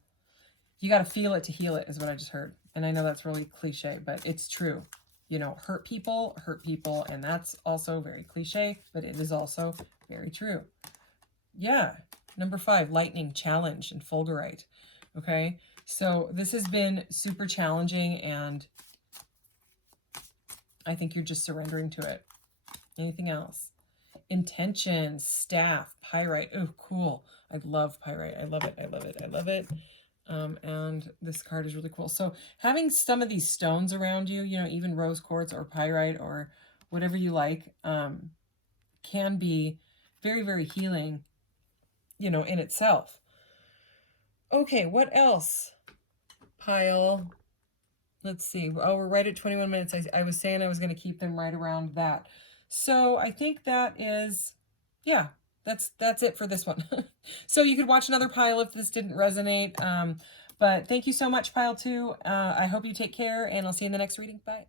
You got to feel it to heal it is what I just heard. And I know that's really cliche, but it's true. You know, hurt people, and that's also very cliche, but it is also very true. Yeah. Number 5, lightning, challenge, and fulgurite. Okay. So this has been super challenging, and I think you're just surrendering to it. Anything else? Intention, staff, pyrite. Oh, cool. I love pyrite. I love it. I love it. I love it. And this card is really cool. So having some of these stones around you, you know, even rose quartz or pyrite or whatever you like, can be very, very healing, you know, in itself. Okay, what else? Pile. Let's see. Oh, we're right at 21 minutes. I was saying I was going to keep them right around that. So I think that is, yeah, that's it for this one. So you could watch another pile if this didn't resonate. But thank you so much, pile 2. I hope you take care, and I'll see you in the next reading. Bye.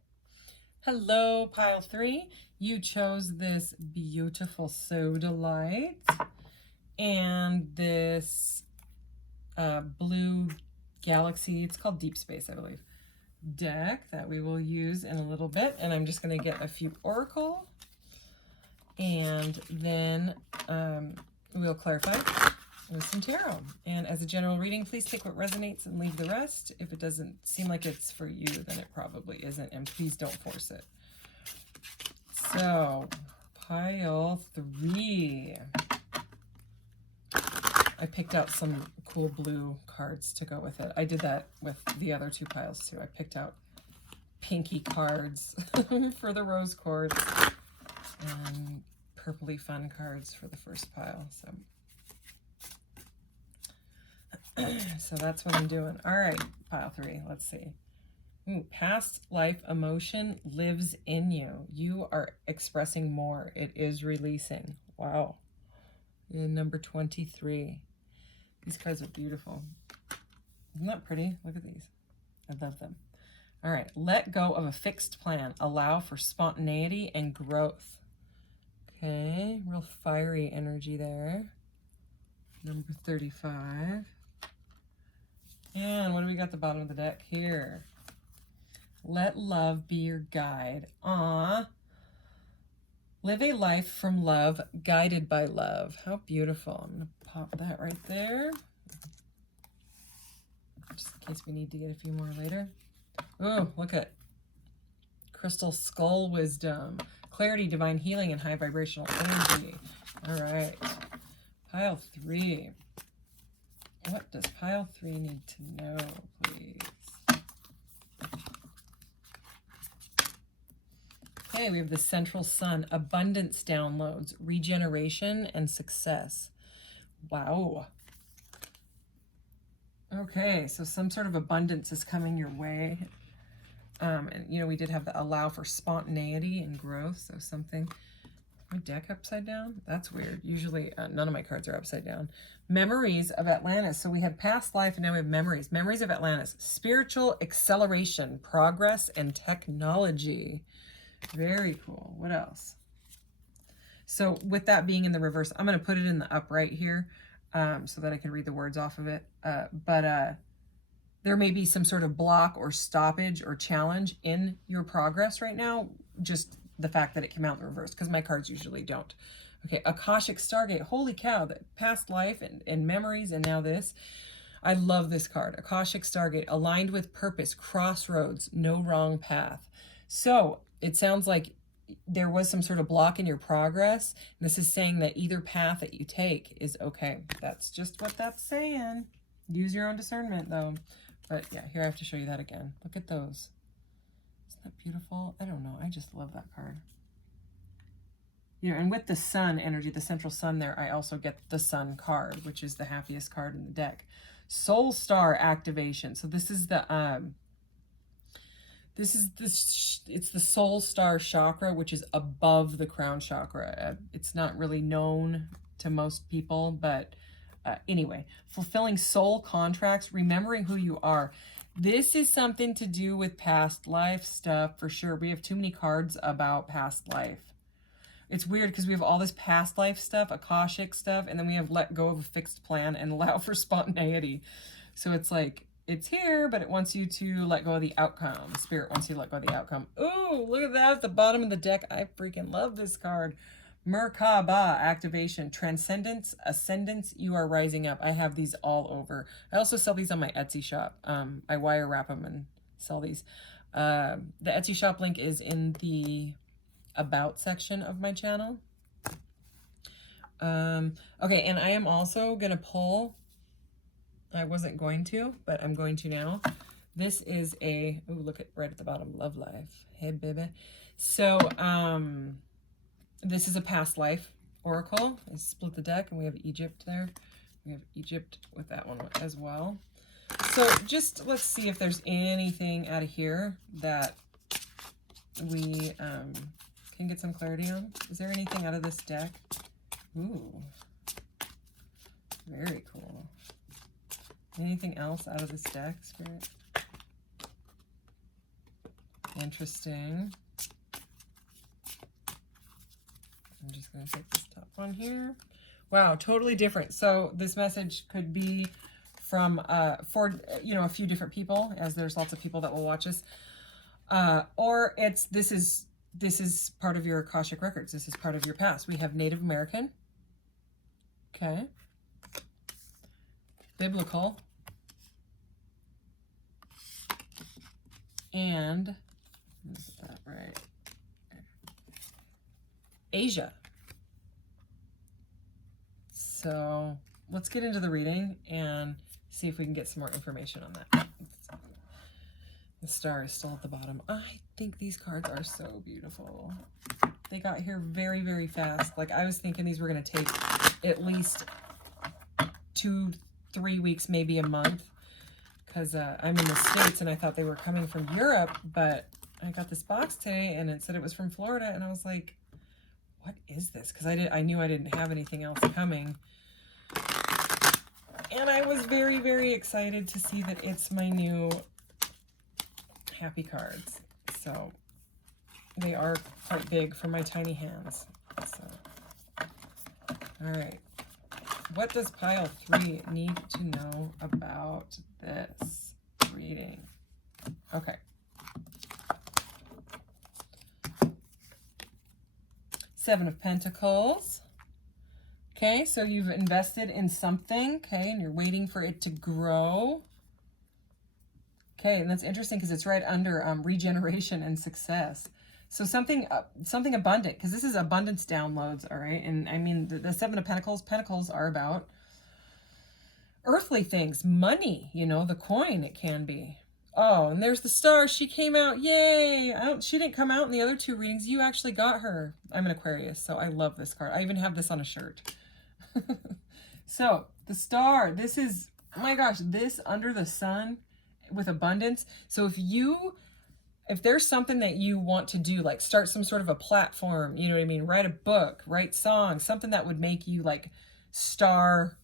Hello, pile 3. You chose this beautiful Sodalite and this blue galaxy. It's called Deep Space, I believe. Deck that we will use in a little bit. And I'm just going to get a few oracle. And then we'll clarify with some tarot. And as a general reading, please take what resonates and leave the rest. If it doesn't seem like it's for you, then it probably isn't. And please don't force it. So, pile 3. I picked out some cool blue cards to go with it. I did that with the other 2 piles too. I picked out pinky cards for the rose quartz and purpley fun cards for the first pile. So that's what I'm doing. All right, pile 3. Let's see. Ooh, past life emotion lives in you. You are expressing more. It is releasing. Wow. And number 23. These cards are beautiful. Isn't that pretty? Look at these. I love them. All right. Let go of a fixed plan. Allow for spontaneity and growth. Okay. Real fiery energy there. Number 35. And what do we got at the bottom of the deck here? Let love be your guide. Aww. Live a life from love, guided by love. How beautiful. I'm going to pop that right there. Just in case we need to get a few more later. Oh, look at Crystal Skull Wisdom. Clarity, divine healing, and high vibrational energy. All right. Pile 3. What does pile 3 need to know, please? Okay, we have the central sun, abundance downloads, regeneration, and success. Wow. Okay, so some sort of abundance is coming your way. And, you know, we did have the allow for spontaneity and growth, so something. My deck upside down? That's weird. Usually none of my cards are upside down. Memories of Atlantis. So we had past life and now we have memories. Memories of Atlantis. Spiritual acceleration, progress, and technology. Very cool. What else? So with that being in the reverse, I'm going to put it in the upright here so that I can read the words off of it. But there may be some sort of block or stoppage or challenge in your progress right now. Just the fact that it came out in the reverse, because my cards usually don't. Okay, Akashic Stargate. Holy cow, that past life and memories, and now this. I love this card. Akashic Stargate, aligned with purpose, crossroads, no wrong path. So it sounds like there was some sort of block in your progress. This is saying that either path that you take is okay. That's just what that's saying. Use your own discernment, though. But yeah, here I have to show you that again. Look at those. Isn't that beautiful? I don't know. I just love that card. You know, and with the sun energy, the central sun there, I also get the sun card, which is the happiest card in the deck. Soul Star activation. So this is the it's the Soul Star chakra, which is above the crown chakra. It's not really known to most people, but anyway, fulfilling soul contracts, remembering who you are. This is something to do with past life stuff for sure. We have too many cards about past life. It's weird because we have all this past life stuff, Akashic stuff, and then we have let go of a fixed plan and allow for spontaneity. So it's like, it's here, but it wants you to let go of the outcome. Spirit wants you to let go of the outcome. Ooh, look at that at the bottom of the deck. I freaking love this card. Merkaba activation, transcendence, ascendance, you are rising up. I have these all over. I also sell these on my Etsy shop. I wire wrap them and sell these. The Etsy shop link is in the about section of my channel. Okay, and I am also going to pull, I wasn't going to, but I'm going to now. This is a, ooh, look at right at the bottom, love life. Hey, baby. So, this is a past life oracle. I split the deck and we have Egypt there. We have Egypt with that one as well. So just let's see if there's anything out of here that we can get some clarity on. Is there anything out of this deck? Ooh, very cool. Anything else out of this deck, Spirit? Interesting. I'm just going to take this top one here. Wow, totally different. So this message could be from for a few different people, as there's lots of people that will watch this, or this is part of your Akashic records. This is part of your past. We have Native American, okay, biblical, and is that right? Asia. So let's get into the reading and see if we can get some more information on that. The star is still at the bottom. I think these cards are so beautiful. They got here very, very fast. Like, I was thinking these were going to take at least 2-3 weeks, maybe a month. Because I'm in the States and I thought they were coming from Europe. But I got this box today and it said it was from Florida. And I was like, what is this? Because I knew I didn't have anything else coming. And I was very, very excited to see that it's my new happy cards. So they are quite big for my tiny hands. So, all right. What does pile 3 need to know about this reading? Okay. Seven of Pentacles. Okay, so you've invested in something, okay, and you're waiting for it to grow. Okay, and that's interesting because it's right under regeneration and success. So something abundant, because this is abundance downloads, all right? And I mean, the Seven of Pentacles, Pentacles are about earthly things, money, you know, the coin it can be. Oh, and there's the star. She came out. Yay! She didn't come out in the other 2 readings. You actually got her. I'm an Aquarius, so I love this card. I even have this on a shirt. So, the star. This is, oh my gosh, this under the sun with abundance. So if there's something that you want to do, like start some sort of a platform, you know what I mean? Write a book, write songs, something that would make you like star,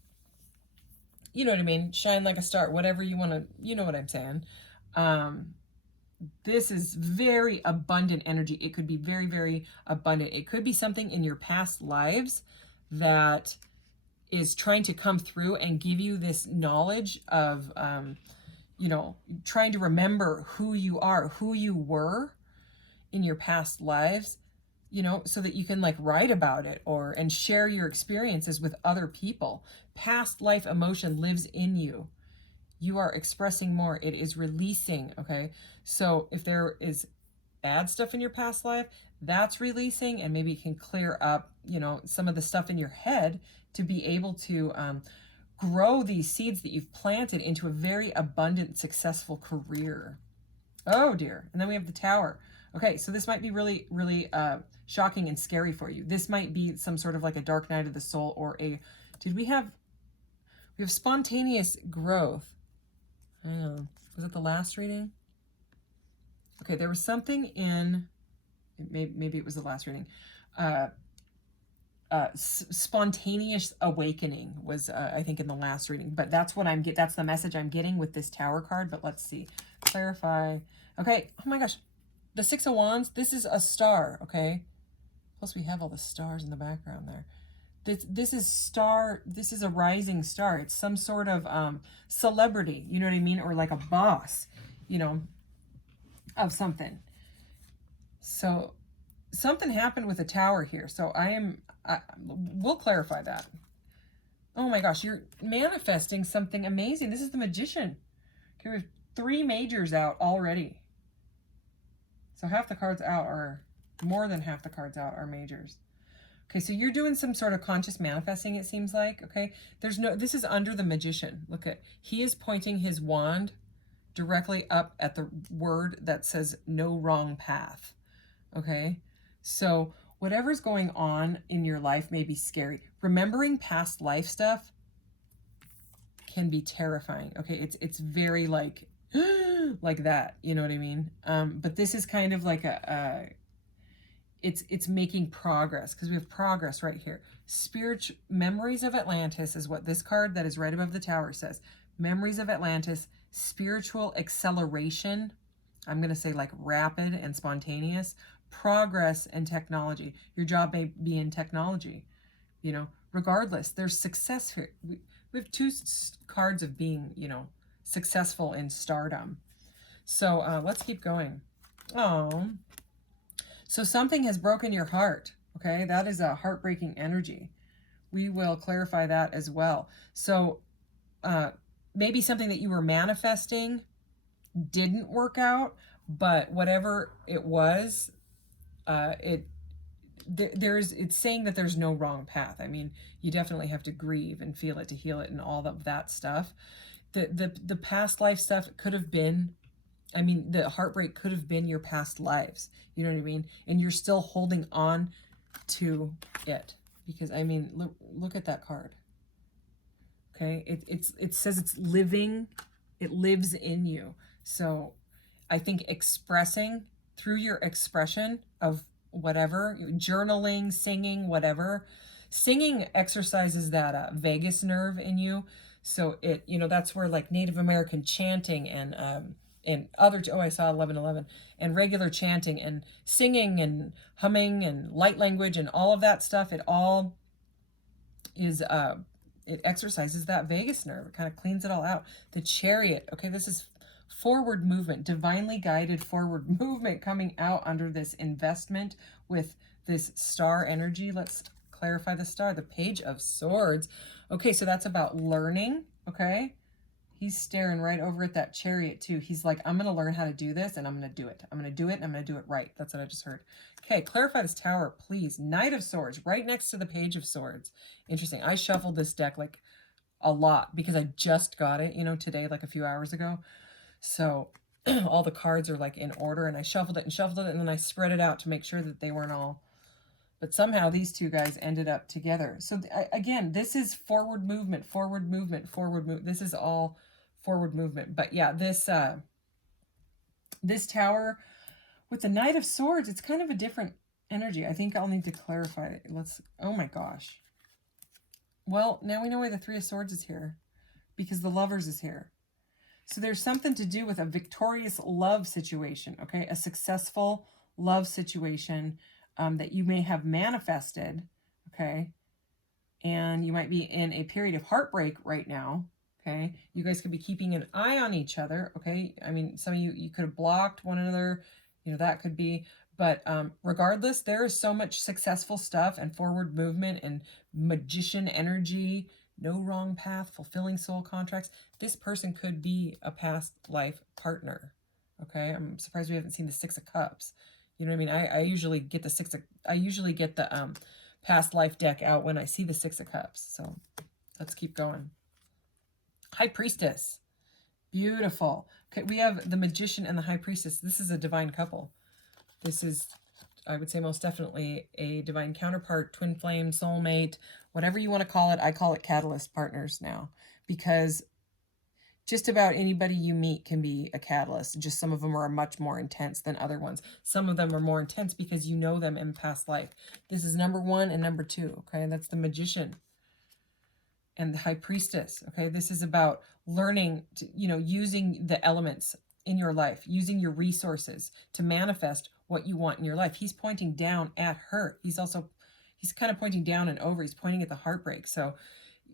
you know what I mean? Shine like a star, whatever you want to, you know what I'm saying? This is very abundant energy. It could be very, very abundant. It could be something in your past lives that is trying to come through and give you this knowledge of, you know, trying to remember who you are, who you were in your past lives, you know, so that you can like write about it and share your experiences with other people. Past life emotion lives in you. You are expressing more. It is releasing, okay? So if there is bad stuff in your past life, that's releasing, and maybe it can clear up, you know, some of the stuff in your head to be able to grow these seeds that you've planted into a very abundant, successful career. Oh dear. And then we have the Tower. Okay, so this might be really, really shocking and scary for you. This might be some sort of like a dark night of the soul, or we have spontaneous growth. Hang on. Was it the last reading? Okay, there was something in, maybe it was the last reading. Spontaneous awakening was, I think, in the last reading. But that's what that's the message I'm getting with this Tower card. But let's see. Clarify. Okay. Oh my gosh. The Six of Wands. This is a star. Okay. Plus we have all the stars in the background there. This is star. This is a rising star. It's some sort of celebrity. You know what I mean? Or like a boss, you know, of something. So something happened with the Tower here. So we'll clarify that. Oh my gosh, you're manifesting something amazing. This is the Magician. Okay, we have 3 majors out already. So half the cards out are, more than half the cards out are majors. Okay, so you're doing some sort of conscious manifesting, it seems like, okay? This is under the Magician. Look he is pointing his wand directly up at the word that says no wrong path, okay? So whatever's going on in your life may be scary. Remembering past life stuff can be terrifying, okay? It's very like, like that, you know what I mean? But this is kind of like it's making progress, because we have progress right here. Spiritual memories of Atlantis is what this card that is right above the Tower says. Memories of Atlantis, spiritual acceleration. I'm going to say like rapid and spontaneous. Progress and technology. Your job may be in technology, you know. Regardless, there's success here. We have 2 cards of being, you know, successful in stardom. So let's keep going. Oh. So something has broken your heart, okay? That is a heartbreaking energy. We will clarify that as well. So maybe something that you were manifesting didn't work out, but whatever it was, it's saying that there's no wrong path. I mean, you definitely have to grieve and feel it to heal it and all of that stuff. The past life stuff could have been I mean, the heartbreak could have been your past lives. You know what I mean? And you're still holding on to it. Because, I mean, look at that card. Okay? It says it's living. It lives in you. So I think expressing through your expression of whatever, journaling, singing, whatever. Singing exercises that vagus nerve in you. So it, you know, that's where like Native American chanting and other, oh, I saw 1111, and regular chanting and singing and humming and light language and all of that stuff, it all is, it exercises that vagus nerve. It kind of cleans it all out. The Chariot, okay, this is forward movement, divinely guided forward movement coming out under this investment with this star energy. Let's clarify the star, the Page of Swords. Okay, so that's about learning, okay? He's staring right over at that Chariot too. He's like, I'm going to learn how to do this and I'm going to do it. I'm going to do it and I'm going to do it right. That's what I just heard. Okay, clarify this Tower, please. Knight of Swords, right next to the Page of Swords. Interesting. I shuffled this deck like a lot because I just got it, you know, today, like a few hours ago. So all the cards are like in order, and I shuffled it, and then I spread it out to make sure that they weren't all, but somehow these two guys ended up together. So again, this is forward movement, forward movement, forward move. This is all forward movement. But yeah, this this Tower with the Knight of Swords, it's kind of a different energy. I think I'll need to clarify it. Let's, oh my gosh. Well, now we know why the Three of Swords is here, because the Lovers is here. So there's something to do with a victorious love situation, okay? A successful love situation that you may have manifested, okay? And you might be in a period of heartbreak right now, okay? You guys could be keeping an eye on each other, okay? I mean, some of you could have blocked one another, you know, that could be. But regardless, there is so much successful stuff and forward movement and magician energy, no wrong path, fulfilling soul contracts. This person could be a past life partner, okay? I'm surprised we haven't seen the Six of Cups. You know what I mean? I usually get the past life deck out when I see the Six of Cups. So let's keep going. High Priestess. Beautiful. Okay, we have the Magician and the High Priestess. This is a divine couple. This is, I would say, most definitely a divine counterpart, twin flame, soulmate, whatever you want to call it. I call it catalyst partners now, because just about anybody you meet can be a catalyst. Just some of them are much more intense than other ones. Some of them are more intense because you know them in past life. This is number 1 and number 2, okay? That's the Magician and the High Priestess, okay? This is about learning to, you know, using the elements in your life, using your resources to manifest what you want in your life. He's pointing down at her. He's kind of pointing down and over. He's pointing at the heartbreak. So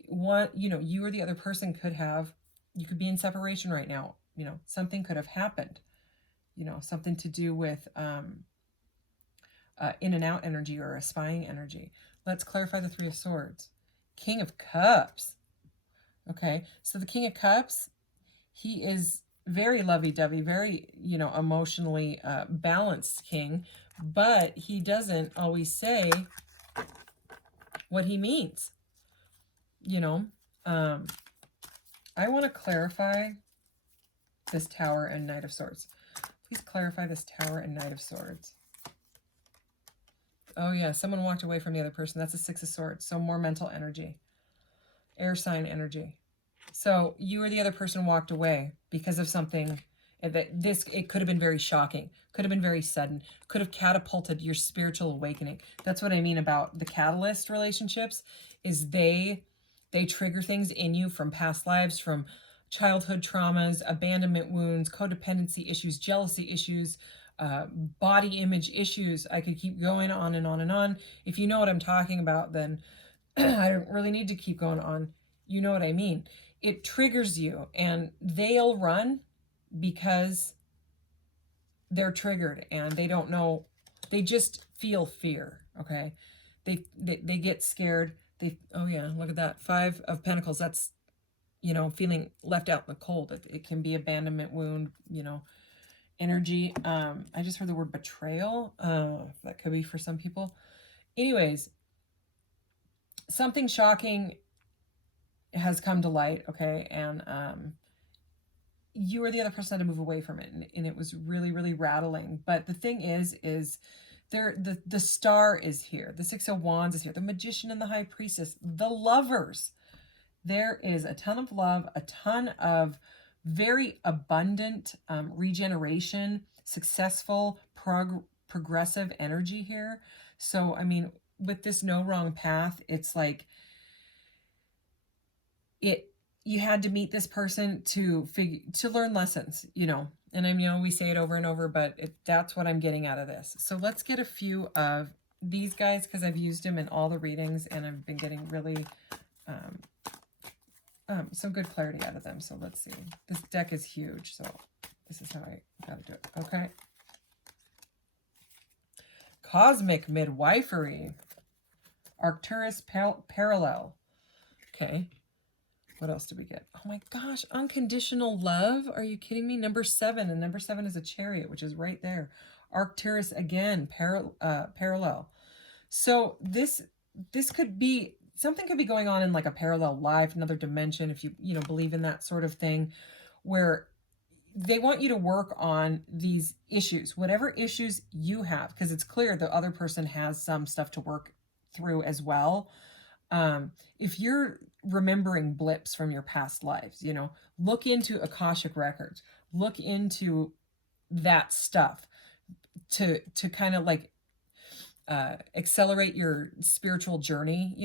what, you know, you or the other person could have, you could be in separation right now. You know, something could have happened, you know, something to do with in and out energy or a spying energy. Let's clarify the Three of Swords. King of Cups. Okay, so the King of Cups, he is very lovey-dovey, very, you know, emotionally balanced king, but he doesn't always say what he means. You know, I want to clarify this Tower and Knight of Swords. Please clarify this Tower and Knight of Swords. Oh yeah, someone walked away from the other person. That's a Six of Swords. So more mental energy, air sign energy. So you or the other person walked away because of something that it could have been very shocking, could have been very sudden, could have catapulted your spiritual awakening. That's what I mean about the catalyst relationships, is they trigger things in you from past lives, from childhood traumas, abandonment wounds, codependency issues, jealousy issues, body image issues. I could keep going on and on and on. If you know what I'm talking about, then I don't really need to keep going on. You know what I mean. It triggers you, and they'll run because they're triggered and they don't know. They just feel fear, okay? They get scared. Oh yeah, look at that. 5 of Pentacles. That's, you know, feeling left out in the cold. It can be abandonment wound, you know, energy. I just heard the word betrayal. That could be for some people. Anyways, something shocking has come to light, okay? And you or the other person had to move away from it, and it was really, really rattling. But the thing is there, the star is here, the Six of Wands is here, the Magician and the High Priestess, the Lovers. There is a ton of love, a ton of very abundant regeneration, successful, progressive energy here. So, I mean, with this no wrong path, it's like you had to meet this person to learn lessons, you know. And I know we say it over and over, but that's what I'm getting out of this. So let's get a few of these guys, because I've used them in all the readings and I've been getting really some good clarity out of them. So let's see. This deck is huge, so this is how I gotta do it. Okay. Cosmic Midwifery. Arcturus Parallel. Okay. What else did we get? Oh my gosh, Unconditional Love. Are you kidding me? Number 7, and number 7 is a Chariot, which is right there. Arcturus again, parallel. So this could be, something could be going on in like a parallel life, another dimension, if you believe in that sort of thing, where they want you to work on these issues, whatever issues you have, because it's clear the other person has some stuff to work through as well. If you're remembering blips from your past lives, look into Akashic records, look into that stuff to kind of like accelerate your spiritual journey,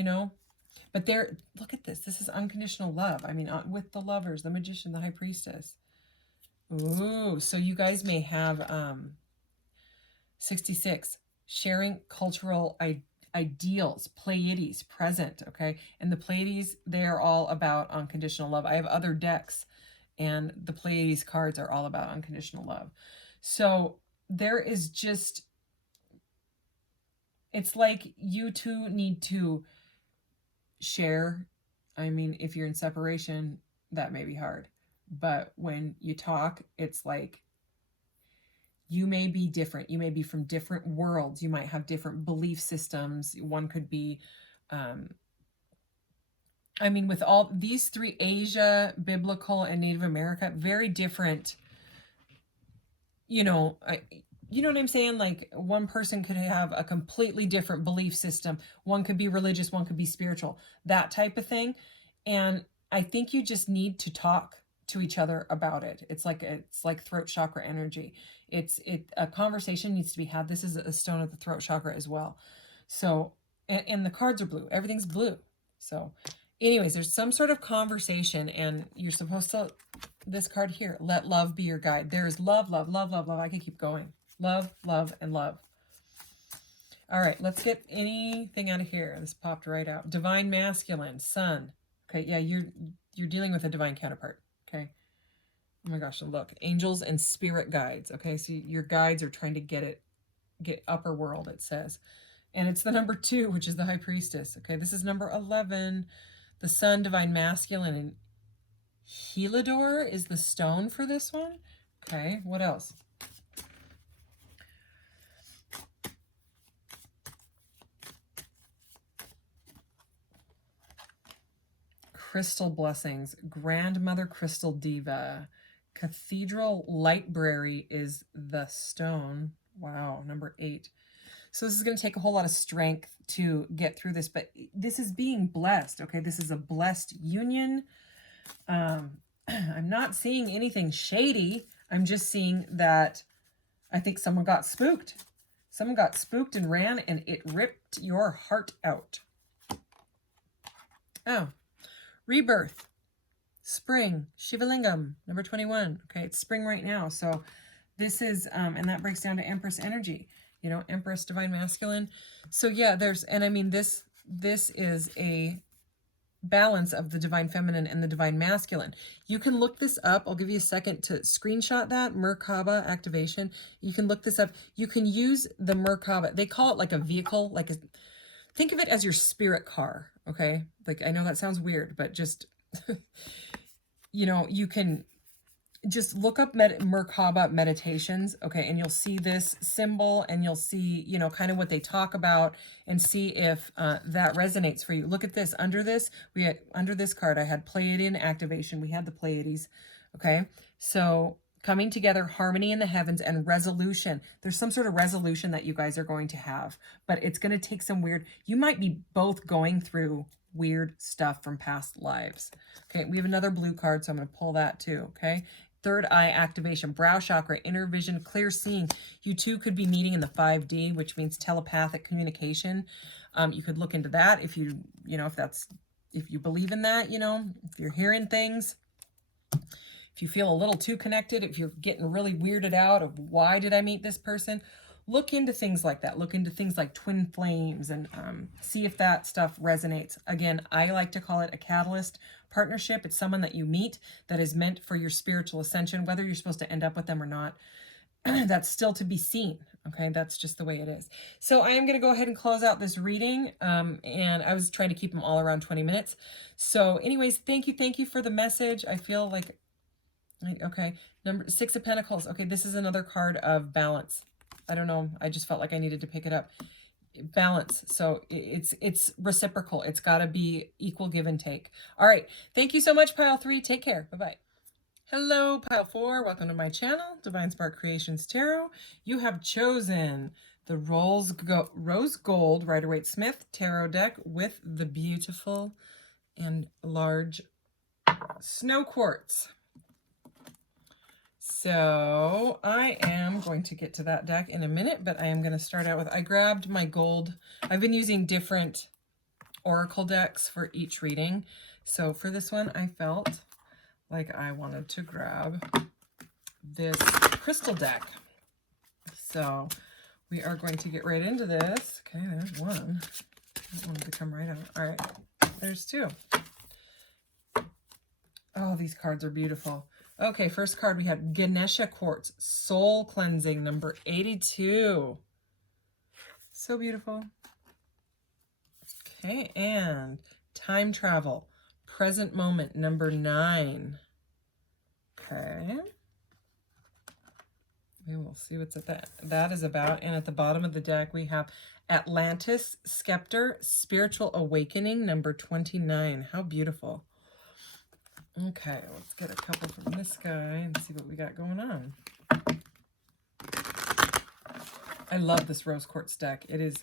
But look at this. This is unconditional love. I mean, with the Lovers, the Magician, the High Priestess. Ooh, so you guys may have 66, sharing cultural ideals, Pleiades, present, okay? And the Pleiades, they are all about unconditional love. I have other decks, and the Pleiades cards are all about unconditional love. So there is just, it's like you two need to share. I mean, if you're in separation, that may be hard. But when you talk, it's like you may be different. You may be from different worlds. You might have different belief systems. One could be, I mean, with all these three, Asia, Biblical, and Native America, very different, you know what I'm saying? Like one person could have a completely different belief system. One could be religious, one could be spiritual, that type of thing. And I think you just need to talk to each other about it. It's like throat chakra energy. A conversation needs to be had. This is a stone of the throat chakra as well. So, and the cards are blue. Everything's blue. So anyways, there's some sort of conversation, and you're supposed to, this card here, let love be your guide. There's love, love, love, love, love. I can keep going. Love, love, and love. All right, let's get anything out of here. This popped right out. Divine Masculine, Sun. Okay, yeah, you're dealing with a divine counterpart. Okay. Oh my gosh, look. Angels and spirit guides. Okay, so your guides are trying to get upper world, it says. And it's the number 2, which is the High Priestess. Okay, this is number 11. The Sun, Divine Masculine, and Helidor is the stone for this one. Okay, what else? Crystal Blessings, Grandmother Crystal Diva. Cathedral Library is the stone. Wow, number 8. So this is going to take a whole lot of strength to get through this, but this is being blessed, okay? This is a blessed union. I'm not seeing anything shady. I'm just seeing that I think someone got spooked. Someone got spooked and ran, and it ripped your heart out. Oh. Rebirth, Spring, Shivalingam, number 21. Okay, it's spring right now. So this is, and that breaks down to Empress energy, Empress, Divine Masculine. So yeah, and I mean, this is a balance of the Divine Feminine and the Divine Masculine. You can look this up. I'll give you a second to screenshot that, Merkaba activation. You can look this up. You can use the Merkaba. They call it like a vehicle, think of it as your spirit car, okay? Like, I know that sounds weird, but just, you can just look up Merkaba meditations, okay? And you'll see this symbol, and you'll see, kind of what they talk about, and see if that resonates for you. Look at this. Under this card, I had Pleiadian activation. We had the Pleiades, Okay, so coming together, harmony in the heavens, and resolution. There's some sort of resolution that you guys are going to have, but it's going to take some weird, you might be both going through weird stuff from past lives. Okay, we have another blue card, so I'm going to pull that too. Okay, third eye activation, brow chakra, inner vision, clear seeing. You two could be meeting in the 5D, which means telepathic communication. You could look into that if you, if you believe in that, if you're hearing things. If you feel a little too connected, if you're getting really weirded out of why did I meet this person, look into things like that. Look into things like twin flames and see if that stuff resonates. Again, I like to call it a catalyst partnership. It's someone that you meet that is meant for your spiritual ascension, whether you're supposed to end up with them or not. That's still to be seen. Okay, that's just the way it is. So I am going to go ahead and close out this reading. And I was trying to keep them all around 20 minutes. So anyways, thank you for the message. I feel like, okay, number 6 of Pentacles. Okay, this is another card of balance. I don't know. I just felt like I needed to pick it up. Balance. So it's reciprocal. It's got to be equal give and take. All right. Thank you so much, Pile 3. Take care. Bye-bye. Hello, Pile 4. Welcome to my channel, Divine Spark Creations Tarot. You have chosen the Rose Gold Rider-Waite-Smith Tarot deck with the beautiful and large snow quartz. So I am going to get to that deck in a minute, but I am going to start out with, I grabbed my gold. I've been using different oracle decks for each reading. So for this one, I felt like I wanted to grab this crystal deck. So we are going to get right into this. Okay, there's one. I wanted to come right out. All right, there's 2. Oh, these cards are beautiful. Okay, first card we have Ganesha Quartz, Soul Cleansing, number 82. So beautiful. Okay, and Time Travel, Present Moment, number 9. Okay. We will see what's at that is about. And at the bottom of the deck, we have Atlantis Scepter, Spiritual Awakening, number 29. How beautiful. Okay, let's get a couple from this guy and see what we got going on. I love this rose quartz deck. It is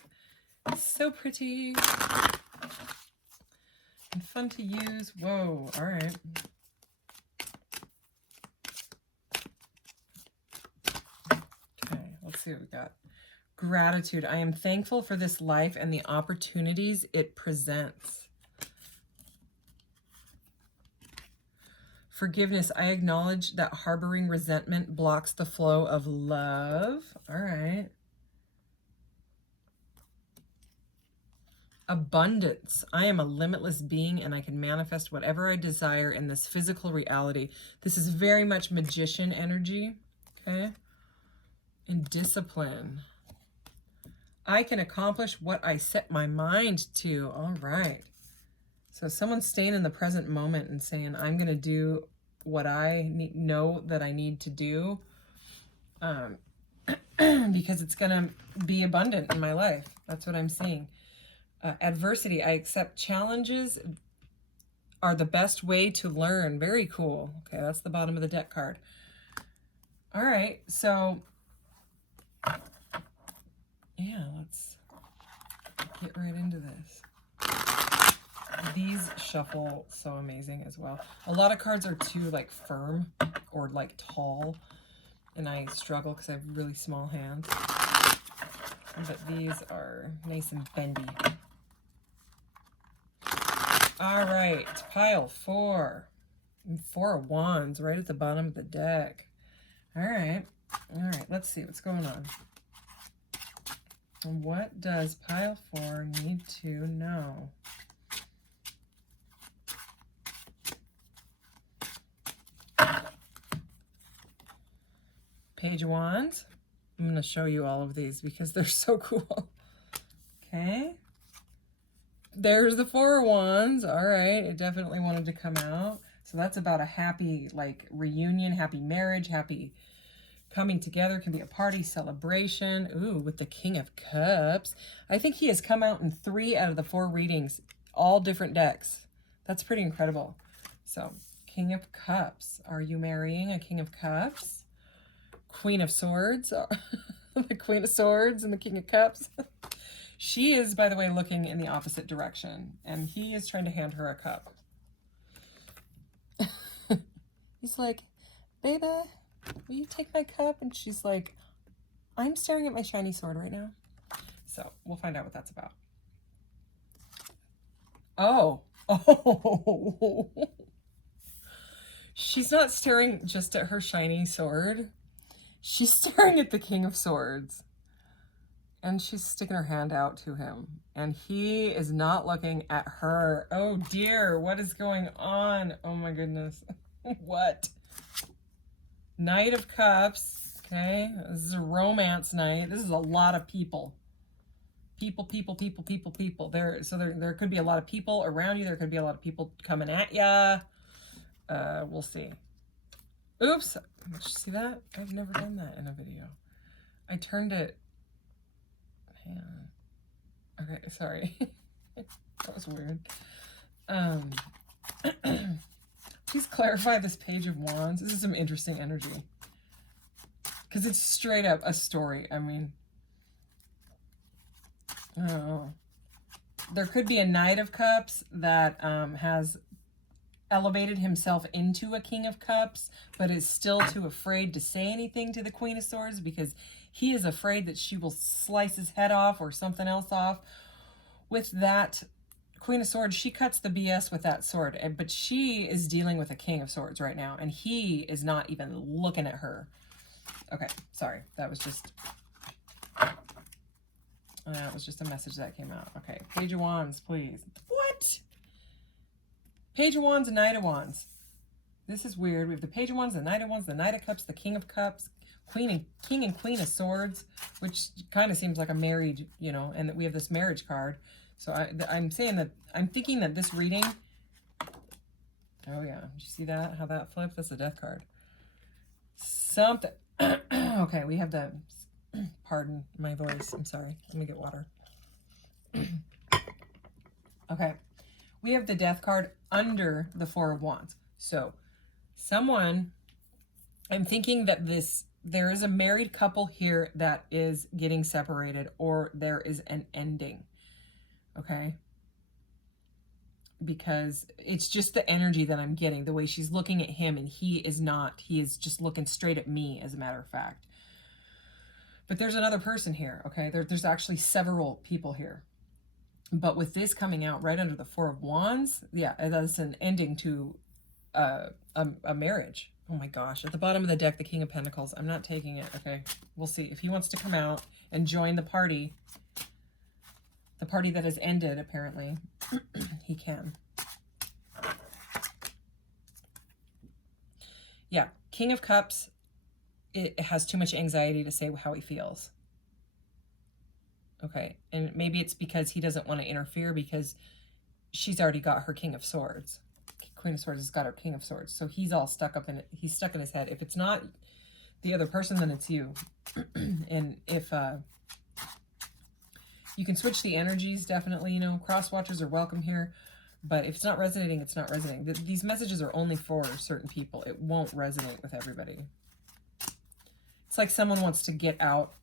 so pretty and fun to use. Whoa, all right. Okay, let's see what we got. Gratitude. I am thankful for this life and the opportunities it presents. Forgiveness. I acknowledge that harboring resentment blocks the flow of love. All right. Abundance. I am a limitless being and I can manifest whatever I desire in this physical reality. This is very much magician energy. Okay. And discipline. I can accomplish what I set my mind to. All right. So someone's staying in the present moment and saying, I'm going to do what I know that I need to do because it's going to be abundant in my life. That's what I'm seeing. Adversity. I accept challenges are the best way to learn. Very cool. Okay, that's the bottom of the deck card. All right, so yeah, let's get right into this. These shuffle so amazing as well. A lot of cards are too like firm or like tall, and I struggle because I have really small hands. But these are nice and bendy. All right, pile 4. 4 of Wands right at the bottom of the deck. All right, let's see what's going on. What does pile 4 need to know? Page of Wands. I'm going to show you all of these because they're so cool. Okay. There's the 4 of Wands. All right. It definitely wanted to come out. So that's about a happy, like, reunion, happy marriage, happy coming together. Can be a party, celebration. Ooh, with the King of Cups. I think he has come out in 3 out of the 4 readings, all different decks. That's pretty incredible. So, King of Cups. Are you marrying a King of Cups? Queen of Swords. The Queen of Swords and the King of Cups. She is, by the way, looking in the opposite direction, and he is trying to hand her a cup. He's like, baby, will you take my cup? And she's like, I'm staring at my shiny sword right now. So we'll find out what that's about. Oh. She's not staring just at her shiny sword. She's staring at the King of Swords. And she's sticking her hand out to him. And he is not looking at her. Oh dear, what is going on? Oh my goodness. What? Knight of Cups. Okay, this is a romance night. This is a lot of people. People. There could be a lot of people around you. There could be a lot of people coming at ya. We'll see. Oops. Did you see that? I've never done that in a video. I turned it. Hang on. Okay, sorry. That was weird. Please clarify this Page of Wands. This is some interesting energy. Because it's straight up a story. I mean, oh. There could be a Knight of Cups that has elevated himself into a King of Cups, but is still too afraid to say anything to the Queen of Swords because he is afraid that she will slice his head off or something else off. With that Queen of Swords, she cuts the BS with that sword, but she is dealing with a King of Swords right now, and he is not even looking at her. Okay, sorry. That was just a message that came out. Okay, Page of Wands, please. What? Page of Wands and Knight of Wands. This is weird. We have the Page of Wands, the Knight of Wands, the Knight of Cups, the King of Cups, King and Queen of Swords, which kind of seems like a married, you know, and that we have this marriage card. So I'm saying that, I'm thinking that this reading, oh yeah, did you see that? How that flipped? That's a death card. Something. Okay, we have the, pardon my voice. I'm sorry. Let me get water. Okay. We have the death card under the Four of Wands. So someone, I'm thinking that there is a married couple here that is getting separated, or there is an ending. Okay. Because it's just the energy that I'm getting, the way she's looking at him, and he is not. He is just looking straight at me, as a matter of fact. But there's another person here, okay? There's actually several people here. But with this coming out right under the Four of Wands, yeah, that's an ending to a marriage. Oh my gosh. At the bottom of the deck, the King of Pentacles. I'm not taking it, okay? We'll see. If he wants to come out and join the party that has ended, apparently, he can. Yeah, King of Cups, it has too much anxiety to say how he feels. Okay, and maybe it's because he doesn't want to interfere because she's already got her King of Swords. Queen of Swords has got her King of Swords. So he's all stuck up in it. He's stuck in his head. If it's not the other person, then it's you. And if you can switch the energies, definitely, you know, cross watchers are welcome here. But if it's not resonating, it's not resonating. These messages are only for certain people. It won't resonate with everybody. It's like someone wants to get out.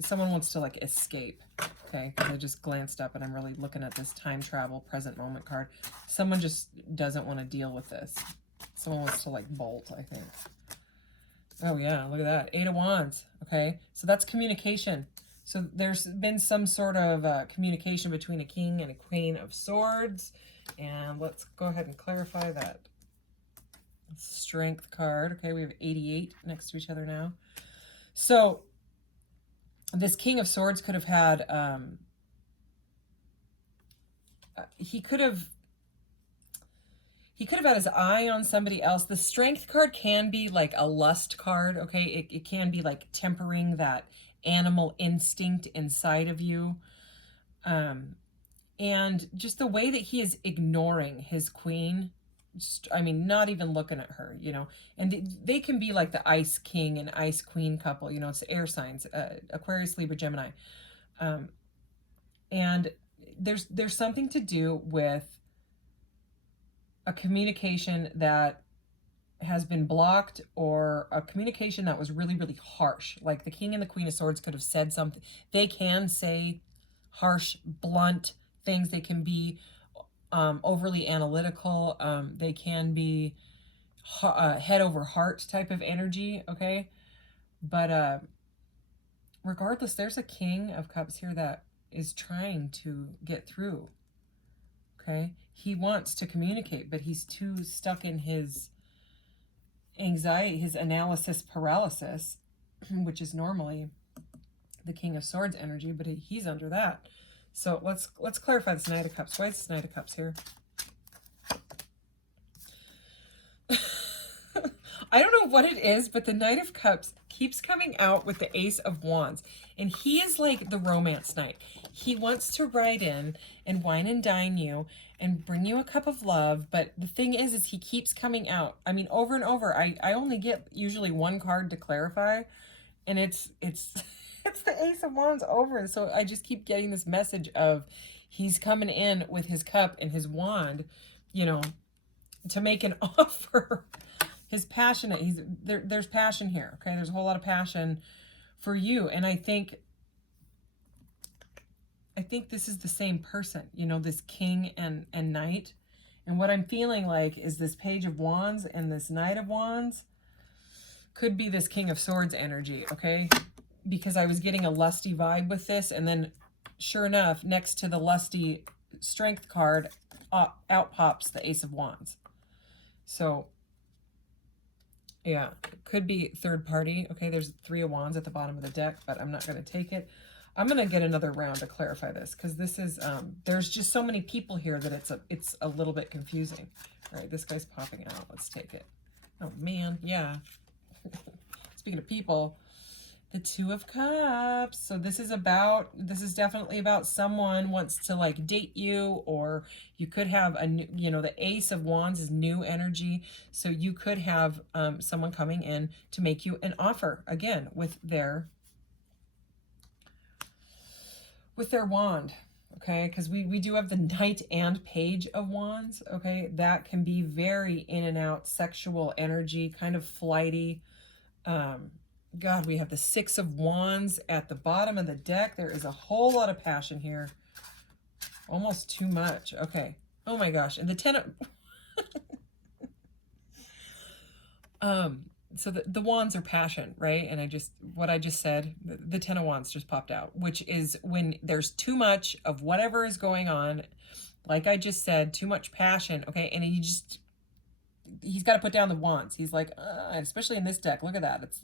Someone wants to, like, escape. Okay, because I just glanced up and I'm really looking at this time travel present moment card. Someone just doesn't want to deal with this. Someone wants to, like, bolt, I think. Oh, yeah, look at that. Eight of Wands. Okay, so that's communication. So there's been some sort of communication between a King and a Queen of Swords. And let's go ahead and clarify that. Strength card. Okay, we have 88 next to each other now. So this King of Swords could have had, he could have had his eye on somebody else. The Strength card can be like a lust card, okay? It can be like tempering that animal instinct inside of you. And just the way that he is ignoring his queen, I mean, not even looking at her, you know. And they can be like the Ice King and Ice Queen couple, you know, it's air signs, Aquarius, Libra, Gemini. And there's something to do with a communication that has been blocked, or a communication that was really, really harsh. Like the King and the Queen of Swords could have said something. They can say harsh, blunt things. They can be overly analytical. They can be head over heart type of energy, okay? But regardless, there's a King of Cups here that is trying to get through, okay? He wants to communicate, but he's too stuck in his anxiety, his analysis paralysis, which is normally the King of Swords energy, but he's under that. So let's clarify this Knight of Cups. Why is this Knight of Cups here? I don't know what it is, but the Knight of Cups keeps coming out with the Ace of Wands. And he is like the romance knight. He wants to ride in and wine and dine you and bring you a cup of love. But the thing is he keeps coming out. I mean, over and over. I only get usually one card to clarify. And it's it's the Ace of Wands over. And so I just keep getting this message of he's coming in with his cup and his wand, you know, to make an offer. His passionate, there's passion here, okay? There's a whole lot of passion for you. And I think this is the same person, you know, this King and Knight. And what I'm feeling like is this Page of Wands and this Knight of Wands could be this King of Swords energy, okay? Because I was getting a lusty vibe with this, and then sure enough, next to the lusty strength card, out pops the Ace of Wands. So yeah, it could be third party. Okay, there's 3 of Wands at the bottom of the deck, but I'm not going to take it. I'm going to get another round to clarify this, because this is, there's just so many people here that it's a little bit confusing. All right, this guy's popping out. Let's take it. Oh, man, yeah. Speaking of people, the Two of Cups. So this is definitely about someone wants to like date you, or you could have a new, you know, the Ace of Wands is new energy. So you could have someone coming in to make you an offer again with their wand. Okay, because we do have the Knight and Page of Wands. Okay, that can be very in and out sexual energy, kind of flighty. God, we have the 6 of Wands at the bottom of the deck. There is a whole lot of passion here. Almost too much. Okay. Oh my gosh. And the 10 of... so the wands are passion, right? And what I just said, the 10 of Wands just popped out, which is when there's too much of whatever is going on. Like I just said, too much passion. Okay. And he's got to put down the wands. He's like, especially in this deck, look at that. It's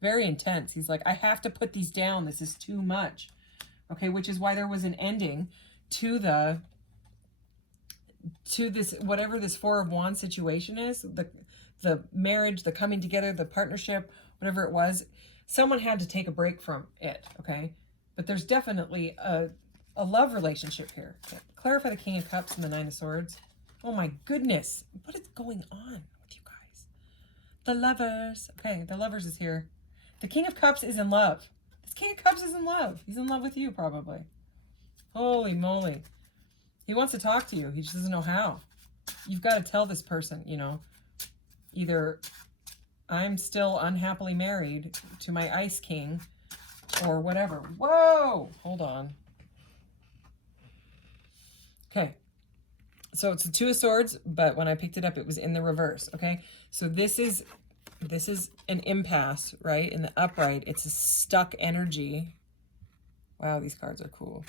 very intense. He's like, I have to put these down. This is too much. Okay, which is why there was an ending to this, whatever this 4 of Wands situation is, the marriage, the coming together, the partnership, whatever it was. Someone had to take a break from it, okay? But there's definitely a love relationship here. Okay. Clarify the King of Cups and the 9 of Swords. Oh my goodness. What is going on with you guys? The Lovers. Okay, the Lovers is here. The King of Cups is in love. This King of Cups is in love. He's in love with you, probably. Holy moly. He wants to talk to you. He just doesn't know how. You've got to tell this person, you know, either I'm still unhappily married to my Ice King or whatever. Whoa! Hold on. Okay. So it's the 2 of Swords, but when I picked it up, it was in the reverse, okay? So this is an impasse, right? In the upright, it's a stuck energy. Wow, these cards are cool.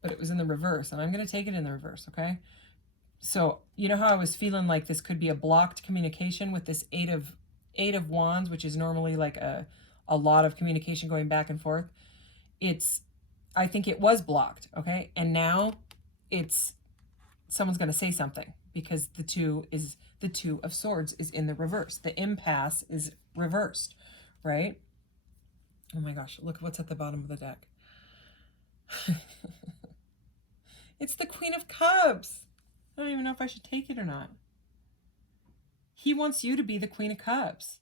But it was in the reverse, and I'm going to take it in the reverse, okay? So, you know how I was feeling like this could be a blocked communication with this 8 of Wands, which is normally like a lot of communication going back and forth. I think it was blocked, okay? And now someone's going to say something, because the 2 of Swords is in the reverse. The impasse is reversed, right? Oh my gosh, look what's at the bottom of the deck. It's the Queen of Cups. I don't even know if I should take it or not. He wants you to be the Queen of Cups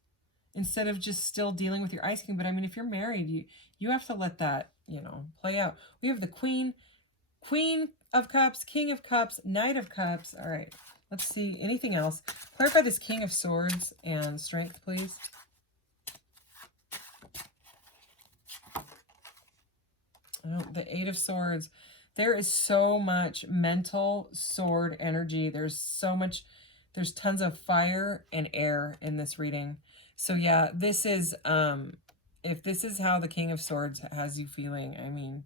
instead of just still dealing with your Ice King. But I mean, if you're married, you have to let that, you know, play out. We have the Queen of Cups, King of Cups, Knight of Cups. All right, Let's see. Anything else? Clarify this King of Swords and Strength, please. Oh, the Eight of Swords. There is so much mental sword energy. There's so much, there's tons of fire and air in this reading. So yeah, this is, if this is how the King of Swords has you feeling, I mean,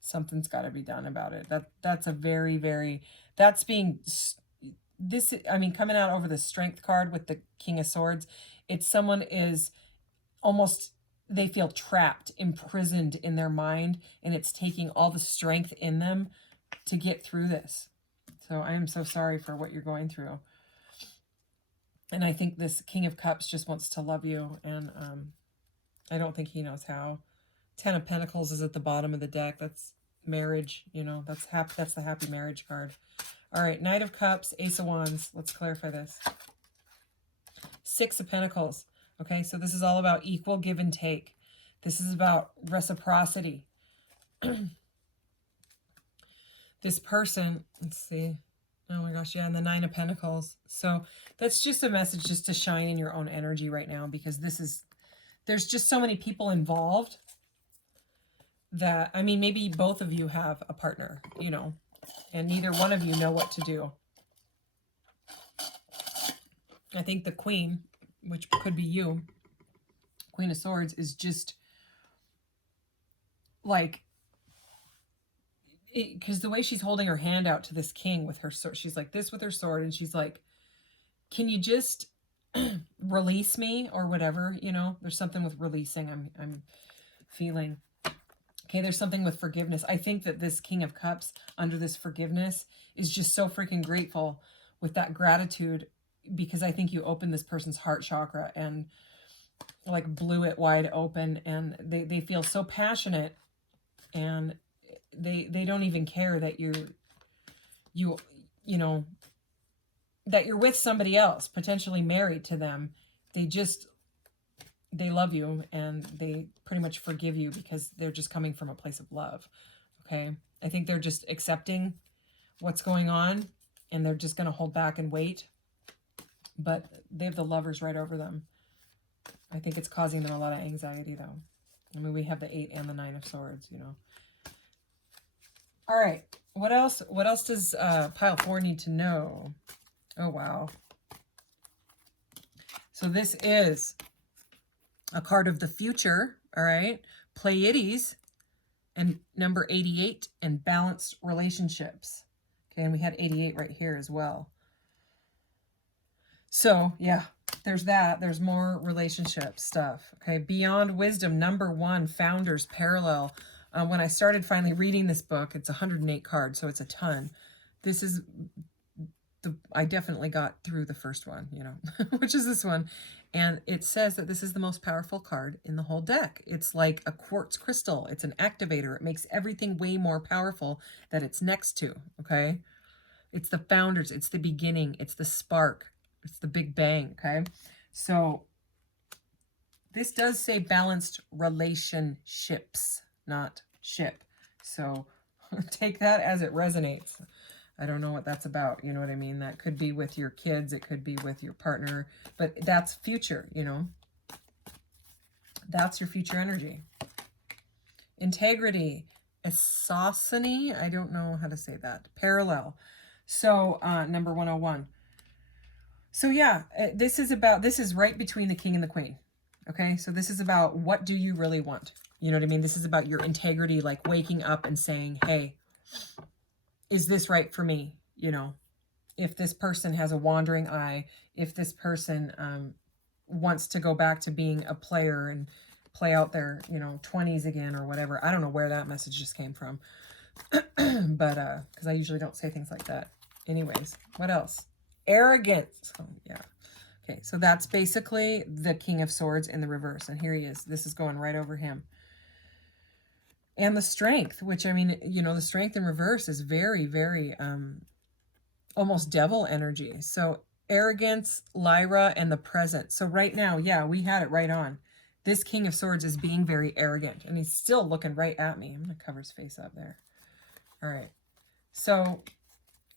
something's got to be done about it. That's a very, very, that's being, this, I mean, coming out over the Strength card with the King of Swords, it's someone is almost, they feel trapped, imprisoned in their mind, and it's taking all the strength in them to get through this. So I am so sorry for what you're going through. And I think this King of Cups just wants to love you, and I don't think he knows how. Ten of Pentacles is at the bottom of the deck. That's marriage, you know, that's the happy marriage card. All right, Knight of Cups, Ace of Wands. Let's clarify this. Six of Pentacles. Okay, so this is all about equal give and take. This is about reciprocity. This person, let's see. Oh my gosh, yeah, and the Nine of Pentacles. So that's just a message just to shine in your own energy right now, because this is, there's just so many people involved that, I mean, maybe both of you have a partner, you know, and neither one of you know what to do. I think the Queen, which could be you, Queen of Swords, is just like, because the way she's holding her hand out to this king with her sword, she's like this with her sword, and she's like, can you just release me or whatever, you know? There's something with releasing I'm feeling. Okay, there's something with forgiveness. I think that this King of Cups under this forgiveness is just so freaking grateful with that gratitude, because I think you opened this person's heart chakra and like blew it wide open, and they feel so passionate, and they don't even care that you know, that you're with somebody else, potentially married to them. They love you, and they pretty much forgive you because they're just coming from a place of love. Okay, I think they're just accepting what's going on, and they're just going to hold back and wait. But they have the Lovers right over them. I think it's causing them a lot of anxiety, though. I mean, we have the 8 and the 9 of Swords, you know. All right. What else? What else does pile 4 need to know? Oh, wow. So this is a card of the future, all right? Pleiades and number 88 and balanced relationships. Okay, and we had 88 right here as well. So, yeah, there's that. There's more relationship stuff. Okay, beyond wisdom, number 1, founders parallel. When I started finally reading this book, it's 108 cards, so it's a ton. This is I definitely got through the first one, you know, which is this one. And it says that this is the most powerful card in the whole deck. It's like a quartz crystal. It's an activator. It makes everything way more powerful that it's next to, okay? It's the founders. It's the beginning. It's the spark. It's the big bang, okay? So this does say balanced relationships, not ship. So take that as it resonates. I don't know what that's about, you know what I mean? That could be with your kids, it could be with your partner, but that's future, you know? That's your future energy. Integrity, isosony, I don't know how to say that. Parallel. So, number 101. So yeah, this is right between the king and the queen. Okay, so this is about what do you really want? You know what I mean? This is about your integrity, like waking up and saying, hey, is this right for me? You know, if this person has a wandering eye, if this person wants to go back to being a player and play out their, you know, 20s again or whatever. I don't know where that message just came from. But, because I usually don't say things like that. Anyways, what else? Arrogance. Oh, yeah. Okay, so that's basically the King of Swords in the reverse. And here he is. This is going right over him. And the strength, which, I mean, you know, the strength in reverse is very, very almost devil energy. So arrogance, Lyra, and the present. So right now, yeah, we had it right on. This King of Swords is being very arrogant, and he's still looking right at me. I'm going to cover his face up there. All right. So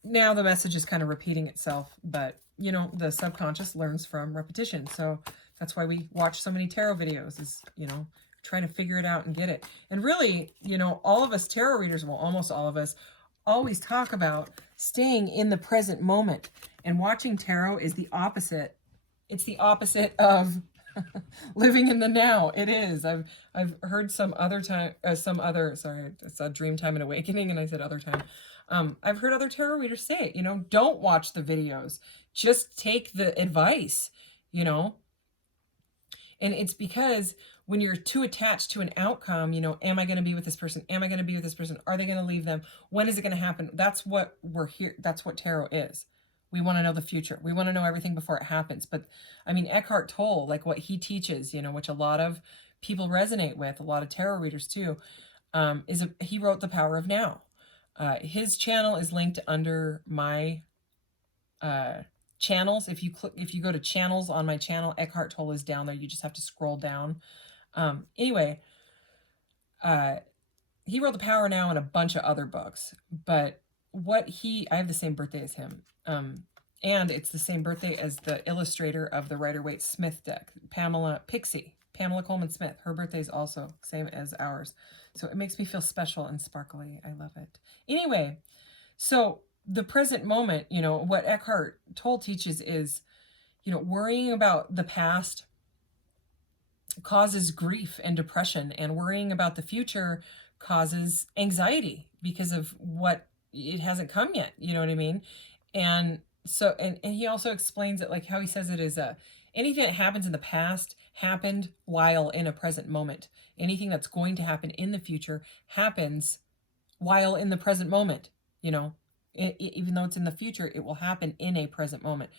now the message is kind of repeating itself, but you know, the subconscious learns from repetition. So that's why we watch so many tarot videos, is, you know, trying to figure it out and get it. And really, you know, all of us tarot readers, well, almost all of us, always talk about staying in the present moment. And watching tarot is the opposite. It's the opposite of living in the now. It is. I've heard some other, sorry, it's a Dream Time and Awakening, and I said other time. I've heard other tarot readers say it, you know, don't watch the videos. Just take the advice, you know. And it's because when you're too attached to an outcome, you know, am I going to be with this person? Am I going to be with this person? Are they going to leave them? When is it going to happen? That's what we're here. That's what tarot is. We want to know the future. We want to know everything before it happens. But I mean, Eckhart Tolle, like what he teaches, you know, which a lot of people resonate with, a lot of tarot readers too, he wrote The Power of Now. His channel is linked under my channels. If you go to channels on my channel, Eckhart Tolle is down there. You just have to scroll down. Anyway, he wrote The Power Now and a bunch of other books, but I have the same birthday as him. And it's the same birthday as the illustrator of the Rider-Waite-Smith deck, Pamela Coleman Smith. Her birthday is also same as ours. So it makes me feel special and sparkly. I love it. Anyway, so the present moment, you know, what Eckhart Tolle teaches is, you know, worrying about the past causes grief and depression, and worrying about the future causes anxiety because of what it hasn't come yet. You know what I mean? And so, and he also explains it, like how he says it is anything that happens in the past happened while in a present moment. Anything that's going to happen in the future happens while in the present moment, you know. Even though it's in the future, it will happen in a present moment.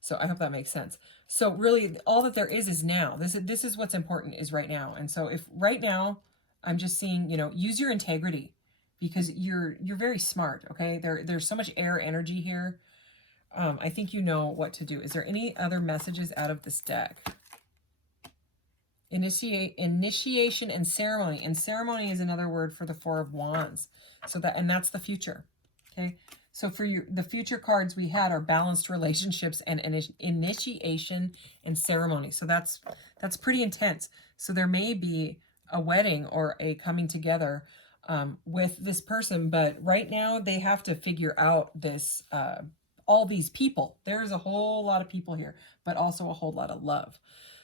So I hope that makes sense. So really, all that there is now. This is what's important, is right now. And so if right now, I'm just seeing, you know, use your integrity, because you're very smart, okay? There's so much air energy here. I think you know what to do. Is there any other messages out of this deck? Initiation and ceremony. And ceremony is another word for the Four of Wands. So that's the future, okay? So for the future cards we had are balanced relationships and initiation and ceremony. So that's pretty intense. So there may be a wedding or a coming together with this person, but right now they have to figure out this, all these people. There's a whole lot of people here, but also a whole lot of love.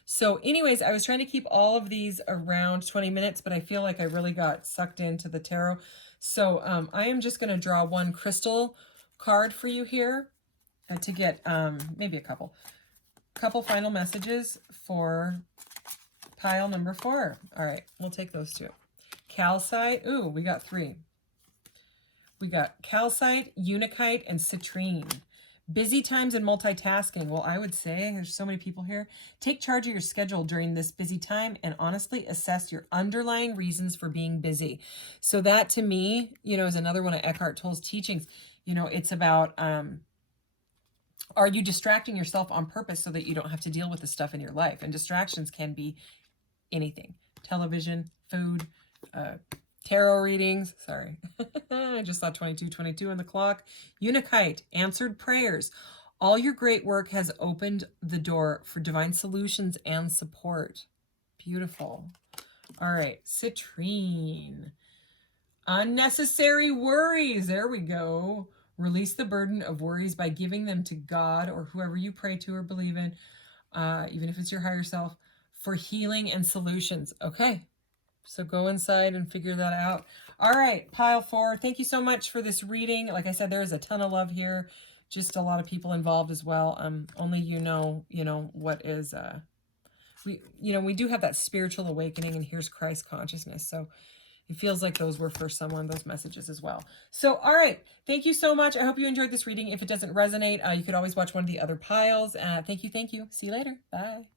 So anyways, I was trying to keep all of these around 20 minutes, but I feel like I really got sucked into the tarot. So I am just going to draw one crystal card for you here to get maybe a couple final messages for pile number 4. All right, we'll take those two. Calcite. Ooh, we got 3. We got calcite, unakite, and citrine. Busy times and multitasking. Well, I would say, there's so many people here. Take charge of your schedule during this busy time and honestly assess your underlying reasons for being busy. So that, to me, you know, is another one of Eckhart Tolle's teachings. You know, it's about, are you distracting yourself on purpose so that you don't have to deal with the stuff in your life? And distractions can be anything. Television, food, tarot readings. Sorry. I just saw 22:22 on the clock. Unakite, answered prayers. All your great work has opened the door for divine solutions and support. Beautiful. All right. Citrine. Unnecessary worries. There we go. Release the burden of worries by giving them to God or whoever you pray to or believe in, even if it's your higher self, for healing and solutions. Okay. So go inside and figure that out. All right, pile 4. Thank you so much for this reading. Like I said, there is a ton of love here. Just a lot of people involved as well. Only you know what is we do have that spiritual awakening, and here's Christ consciousness. So it feels like those were for someone, those messages as well. So, all right. Thank you so much. I hope you enjoyed this reading. If it doesn't resonate, you could always watch one of the other piles. Thank you. See you later. Bye.